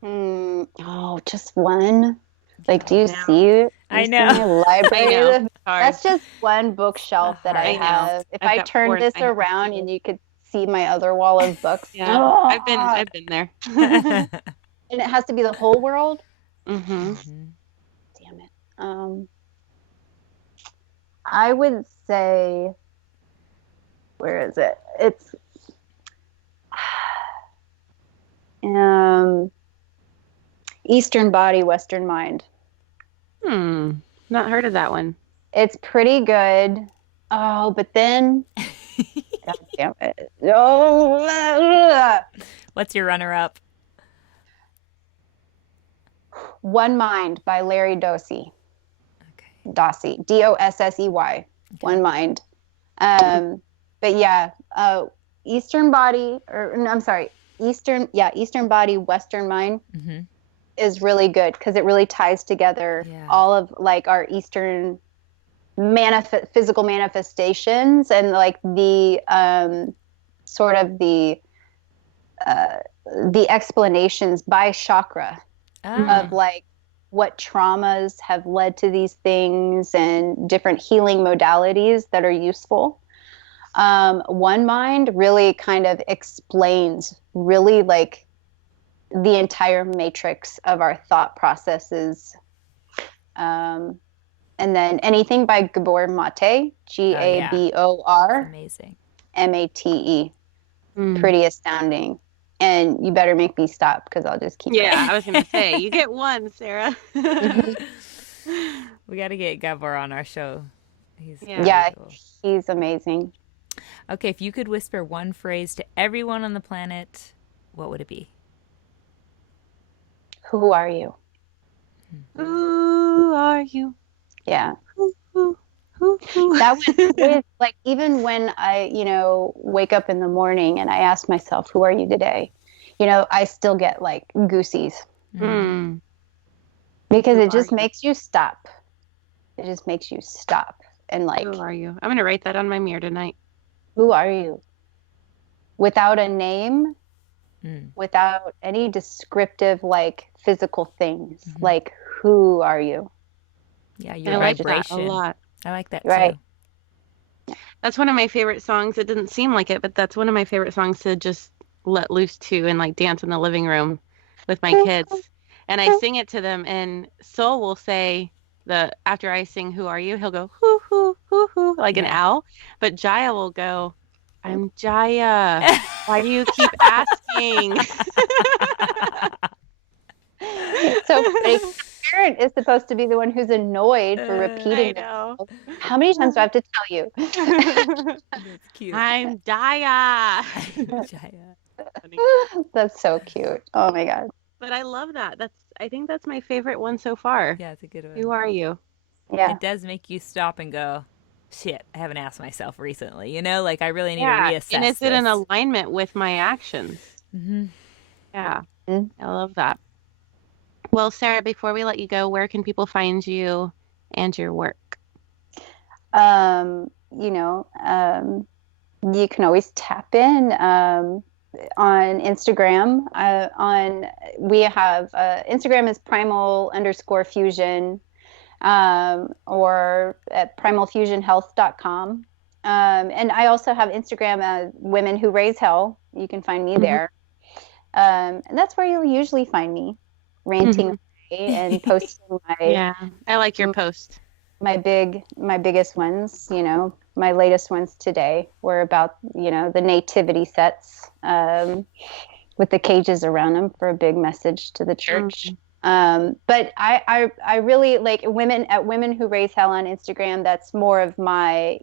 Oh, just one? Like, do you see it? I know. My library? I know. That's just one bookshelf that I have. If I turned this around and you could see my other wall of books. Yeah, I've been there. And it has to be the whole world? Mm-hmm. Damn it. I would say, where is it? It's Eastern Body, Western Mind. Not heard of that one. It's pretty good. Oh, but then, God damn it. Oh, what's your runner-up? One Mind by Larry Dossey. Okay. Dossey, Dossey. Okay. One Mind. But yeah, Eastern Body, Eastern Body, Western Mind is really good because it really ties together all of like our Eastern physical manifestations and like the sort of the explanations by chakra of like what traumas have led to these things and different healing modalities that are useful. One Mind really kind of explains really like the entire matrix of our thought processes. And then anything by Gabor Mate, Gabor amazing. Mate. Pretty astounding. And you better make me stop because I'll just keep going. I was going to say, you get one, Sarah. We got to get Gabor on our show. He's cool. He's amazing. Okay, if you could whisper one phrase to everyone on the planet, what would it be? Who are you? Who are you? Yeah. Who. That was like, even when I, wake up in the morning and I ask myself, who are you today? I still get like goosies. Because Who it are just you? makes you stop. It just makes you stop and like, Who are you? I'm gonna write that on my mirror tonight. who are you? Without a name, Mm. without any descriptive like physical things. Mhm. Like, who are you? Yeah, I your like that a vibration. lot. I like that Right. too. That's one of my favorite songs. It didn't seem like it, but that's one of my favorite songs to just let loose to and like dance in the living room with my kids. And I sing it to them, and Soul will say the after I sing "Who are you?" He'll go "Hoo hoo hoo hoo" like an Yeah. owl, but Jaya will go, "I'm Jaya. Why do you keep asking?" It's so funny. The parent is supposed to be the one who's annoyed for I repeating know. themselves. How many times do I have to tell you? That's cute. I'm Jaya. Jaya. Funny. That's so cute. Oh my God. But I love that. I think that's my favorite one so far. Yeah, it's a good Who one. are you? Yeah. It does make you stop and go, shit, I haven't asked myself recently. You know, like I really need to Yeah. reassess And is it in this. alignment with my actions? Mm-hmm. Yeah. Mm. I love that. Well, Sarah, before we let you go, where can people find you and your work? You know, you can always tap in on Instagram. We have Instagram is primal_fusion, or at primalfusionhealth.com. And I also have Instagram, Women Who Raise Hell. You can find me Mhm. there. And that's where you'll usually find me, ranting Mhm. away and posting Yeah. I like your post. my biggest ones. My latest ones today were about, the nativity sets, with the cages around them for a big message to the church. Mm. But I really like Women Who Raise Hell on Instagram. That's more of my,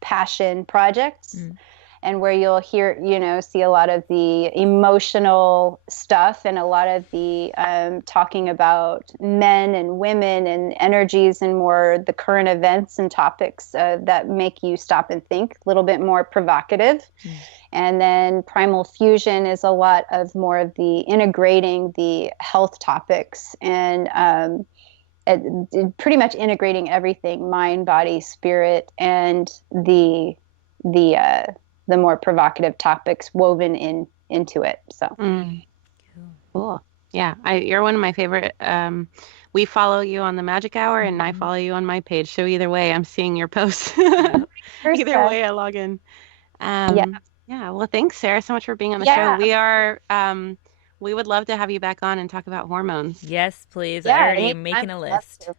passion projects. Mm. And where you'll see a lot of the emotional stuff and a lot of the talking about men and women and energies and more the current events and topics that make you stop and think, a little bit more provocative. Mm. And then Primal Fusion is a lot of more of the integrating the health topics and pretty much integrating everything, mind, body, spirit, and the more provocative topics woven into it. So Mm. Cool. Cool. Yeah. You're one of my favorite. We follow you on the Magic Hour, and I Mhm. follow you on my page. So either way, I'm seeing your posts. Yeah. Either way, I log in. Yeah. Yeah. Well, thanks, Sarah, so much for being on the show. Yeah. We would love to have you back on and talk about hormones. Yes, please. I Yeah. already am Anytime. making a I'd love list. to.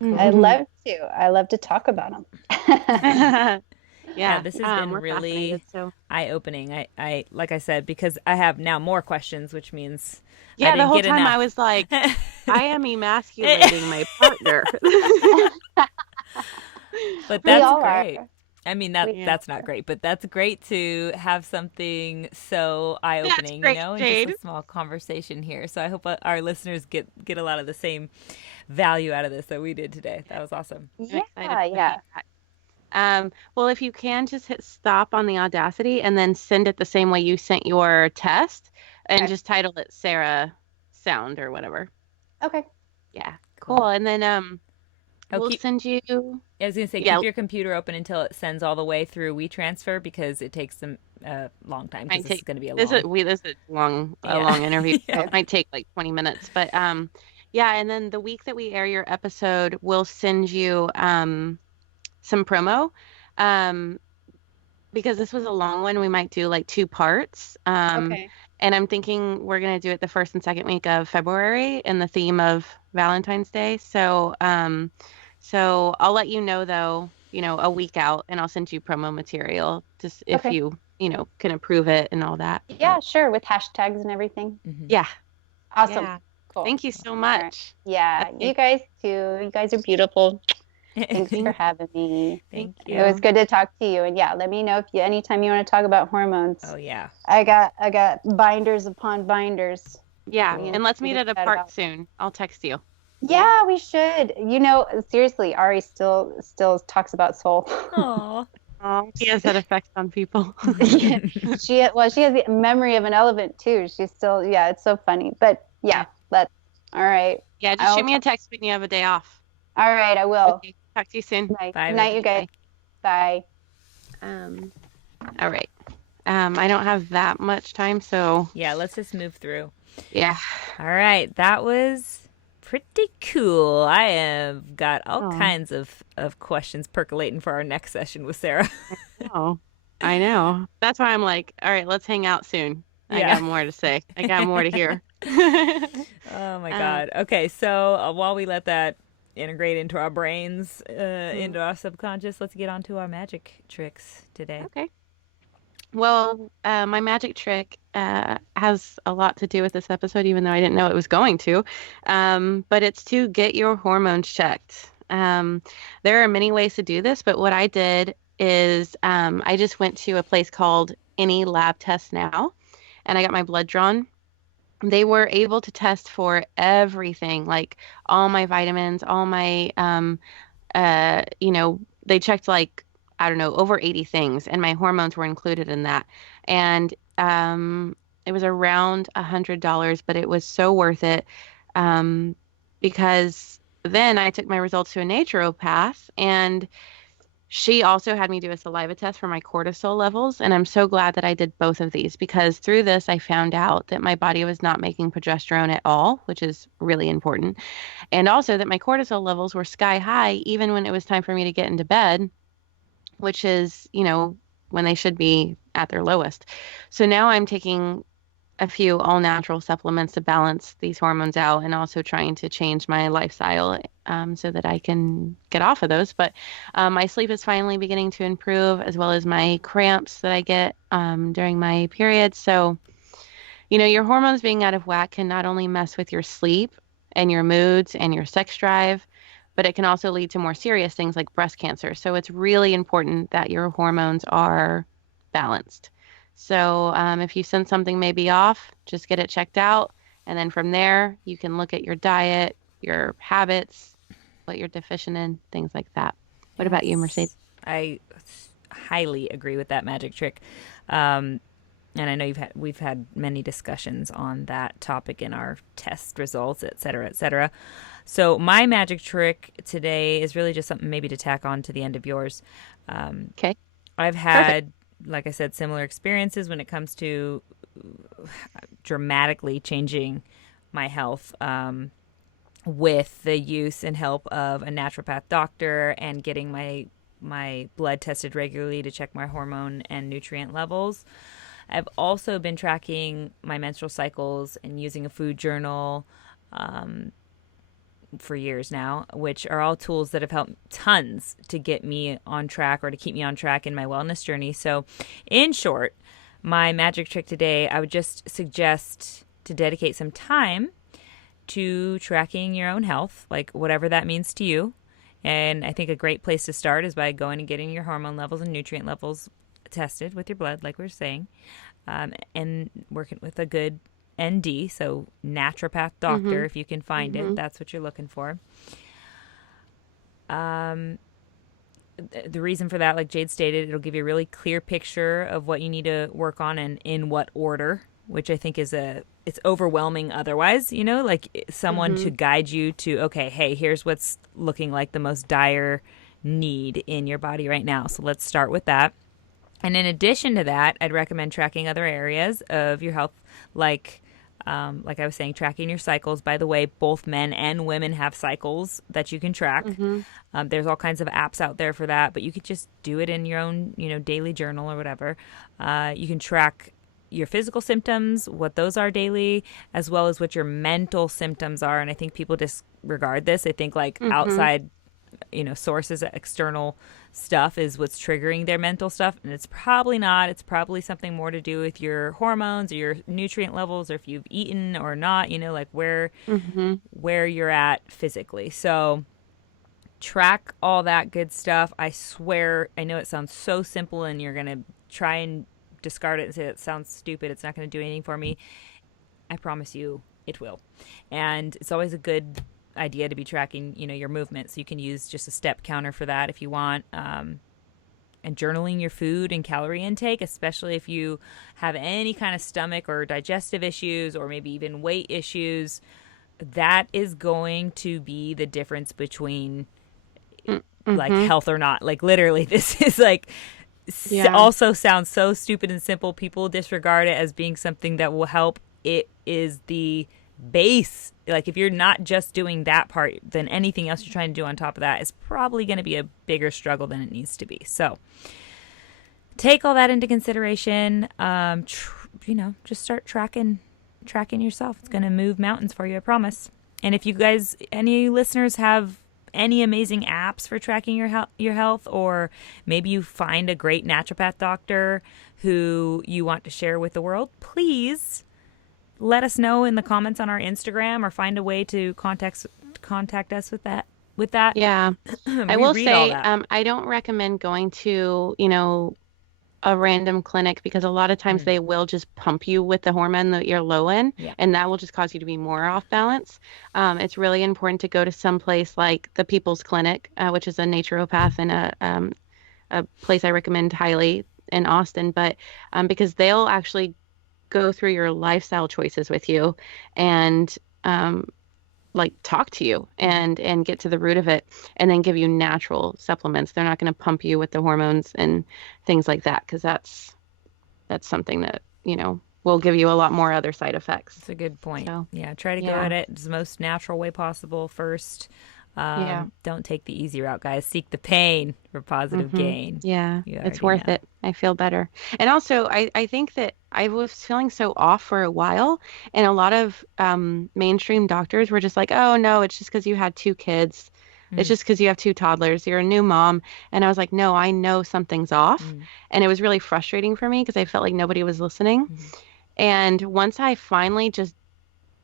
Cool. I love to. I love to talk about them. Yeah, Yeah. this has been We're fascinated. really So eye-opening. I like I said, because I have now more questions, which means I yeah, the didn't whole get time I enough. was like, I am emasculating my partner. But We that's all great. are. I mean Yeah. that's not great, but that's great to have something so That's eye-opening, great, and just Jade. a small conversation here. So I hope our listeners get a lot of the same value out of this that we did today. That was awesome. I'm Yeah. excited for the Yeah. feedback. Well, if you can just hit stop on the Audacity and then send it the same way you sent your test and Okay. just title it Sarah Sound or whatever. Okay. Yeah, Cool. cool. And then Oh, we'll send you. I was gonna say, Yeah, keep your computer open until it sends all the way through WeTransfer because it takes them a long time because might this is take going to be a this long. is this is a Yeah. long interview, so Yeah. it might take like 20 minutes. But yeah, and then the week that we air your episode, we'll send you some promo. Um, because this was a long one, we might do like two parts. Okay. And I'm thinking we're gonna do it the first and second week of February in the theme of Valentine's Day. So I'll let you know though, a week out, and I'll send you promo material just if Okay. you can approve it and all that. Yeah, sure. With hashtags and everything. Mhm. Yeah. Awesome. Yeah. Cool. Thank you so All right. much. Yeah. Okay. You guys too. You guys are beautiful. Thanks for Thank having me. Thank It was you. good to talk to you. And yeah, let me know if anytime you want to talk about hormones. Oh yeah. I got binders upon binders. Yeah. Cool. And let's We meet can at a chat park about. soon. I'll text you. Yeah, we should. Seriously, Ari still talks about soul. Aw. Oh, he has that effect on people. She has the memory of an elephant too. She's still, yeah, it's so funny. But yeah, All right. Yeah, just I'll shoot me a talk. text when you have a day off. All right, I will. Okay. Talk to you soon. Night. Bye, Good babe. night, you guys. Bye. Bye. Um, all right. I don't have that much time, so Yeah, let's just move through. yeah. All right, that was pretty cool. I have got all Oh, kinds of questions percolating for our next session with Sarah. oh, I know. That's why I'm like, all right, let's hang out soon. I Yeah. got more to say. I got more to hear. Oh my Um, God. Okay, so while we let that integrate into our brains, mm, into our subconscious, let's get on to our magic tricks today. okay. Well, my magic trick has a lot to do with this episode, even though I didn't know it was going to. But it's to get your hormones checked. There are many ways to do this, but what I did is I just went to a place called Any Lab Test Now, and I got my blood drawn. They were able to test for everything, like all my vitamins, all my they checked like, I don't know, over 80 things, and my hormones were included in that. And it was around $100, but it was so worth it um, because then I took my results to a naturopath, and she also had me do a saliva test for my cortisol levels. And I'm so glad that I did both of these because through this, I found out that my body was not making progesterone at all, which is really important. And also that my cortisol levels were sky high, even when it was time for me to get into bed, which is, when they should be at their lowest. So now I'm taking a few all natural supplements to balance these hormones out and also trying to change my lifestyle so that I can get off of those. But my sleep is finally beginning to improve, as well as my cramps that I get during my periods. So, your hormones being out of whack can not only mess with your sleep and your moods and your sex drive, but it can also lead to more serious things like breast cancer. So it's really important that your hormones are balanced. So if you sense something may be off, just get it checked out. And then from there, you can look at your diet, your habits, what you're deficient in, things like that. What about you, Mercedes? Yes. I highly agree with that magic trick. And I know we've had many discussions on that topic in our test results, et cetera, et cetera. So my magic trick today is really just something maybe to tack on to the end of yours. Okay, I've perfect. had, like I said, similar experiences when it comes to dramatically changing my health with the use and help of a naturopath doctor and getting my blood tested regularly to check my hormone and nutrient levels. I've also been tracking my menstrual cycles and using a food journal for years now, which are all tools that have helped tons to get me on track or to keep me on track in my wellness journey. So, in short, my magic trick today, I would just suggest to dedicate some time to tracking your own health, like whatever that means to you. And I think a great place to start is by going and getting your hormone levels and nutrient levels tested with your blood, like we were saying, and working with a good ND, so naturopath doctor, Mm-hmm. if you can find it. Mm-hmm. That's what you're looking for. The reason for that, like Jade stated, it'll give you a really clear picture of what you need to work on and in what order, which I think it's overwhelming otherwise, like someone Mm-hmm. to guide you to, okay, hey, here's what's looking like the most dire need in your body right now. So let's start with that. And in addition to that, I'd recommend tracking other areas of your health, like I was saying, tracking your cycles. By the way, both men and women have cycles that you can track. Mm-hmm. There's all kinds of apps out there for that, but you could just do it in your own, daily journal or whatever. You can track your physical symptoms, what those are daily, as well as what your mental symptoms are. And I think people disregard this. They think like Mm-hmm. outside sources, external stuff is what's triggering their mental stuff, and it's probably not. It's probably something more to do with your hormones or your nutrient levels, or if you've eaten or not, like Mm-hmm. where you're at physically. So track all that good stuff. I swear, I know it sounds so simple and you're gonna try and discard it and say it sounds stupid, it's not going to do anything for me. I promise you it will. And it's always a good idea to be tracking, your movement. So you can use just a step counter for that if you want. And journaling your food and calorie intake, especially if you have any kind of stomach or digestive issues or maybe even weight issues. that is going to be the difference between like Mm-hmm. health or not. Like literally, this is like Yeah. also sounds so stupid and simple. People disregard it as being something that will help. It is the base. Like if you're not just doing that part, then anything else you're trying to do on top of that is probably going to be a bigger struggle than it needs to be. So take all that into consideration. Just start tracking yourself. It's going to move mountains for you, I promise. And if you guys, any listeners, have any amazing apps for tracking your health, or maybe you find a great naturopath doctor who you want to share with the world, please let us know in the comments on our Instagram, or find a way to contact us with that. Yeah. I will Reread all say, that. I don't recommend going to, a random clinic, because a lot of times they will just pump you with the hormone that you're low in, Yeah. and that will just cause you to be more off balance. It's really important to go to some place like the People's Clinic, which is a naturopath and a place I recommend highly in Austin, but because they'll actually go through your lifestyle choices with you and like talk to you and get to the root of it, and then give you natural supplements. They're not going to pump you with the hormones and things like that, because that's something that will give you a lot more other side effects. That's a good point. So, Yeah, try to go yeah. at it the most natural way possible first. Yeah. Don't take the easy route, guys. Seek the pain for positive gain. Yeah, You it's already worth know. it. I feel better. And also, I think that I was feeling so off for a while, and a lot of mainstream doctors were just like, oh, no, it's just because you had two kids. It's just because you have two toddlers. You're a new mom. And I was like, no, I know something's off. And it was really frustrating for me because I felt like nobody was listening. And once I finally just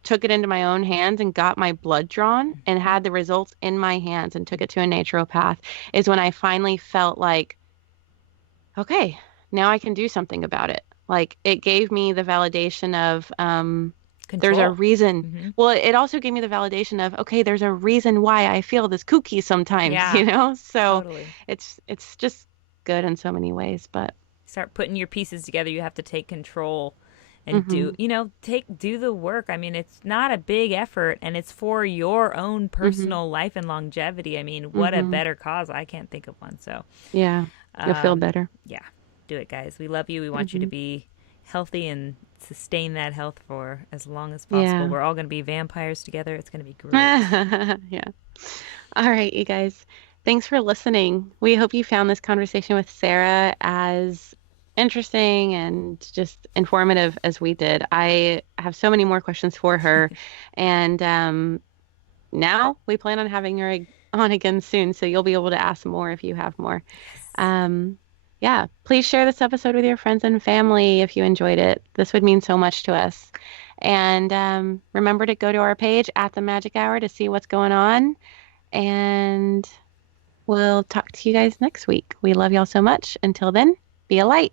took it into my own hands and got my blood drawn and had the results in my hands and took it to a naturopath, is when I finally felt like, okay, now I can do something about it. Like, it gave me the validation of there's a Control. reason. Well, it also gave me the validation of, okay, there's a reason why I feel this kooky sometimes, Yeah, So totally. it's just good in so many ways, but Start putting your pieces together. You have to take control and hmm do the work. I mean, it's not a big effort, and it's for your own hmm personal life and longevity. I mean, what a hmm better cause. I can't think of one. So, yeah, you'll feel better. yeah, do it, guys. We love you. We want you to hmm be healthy and sustain that health for as long as possible. Yeah. We're all going to be vampires together. It's going to be great. Yeah. All right, you guys. Thanks for listening. We hope you found this conversation with Sarah as interesting and just informative as we did. I have so many more questions for her, and now we plan on having her on again soon, so you'll be able to ask more if you have more. Um, yeah, please share this episode with your friends and family if you enjoyed it. This would mean so much to us. And remember to go to our page at the Magic Hour to see what's going on. And we'll talk to you guys next week. We love y'all so much. Until then, be a light.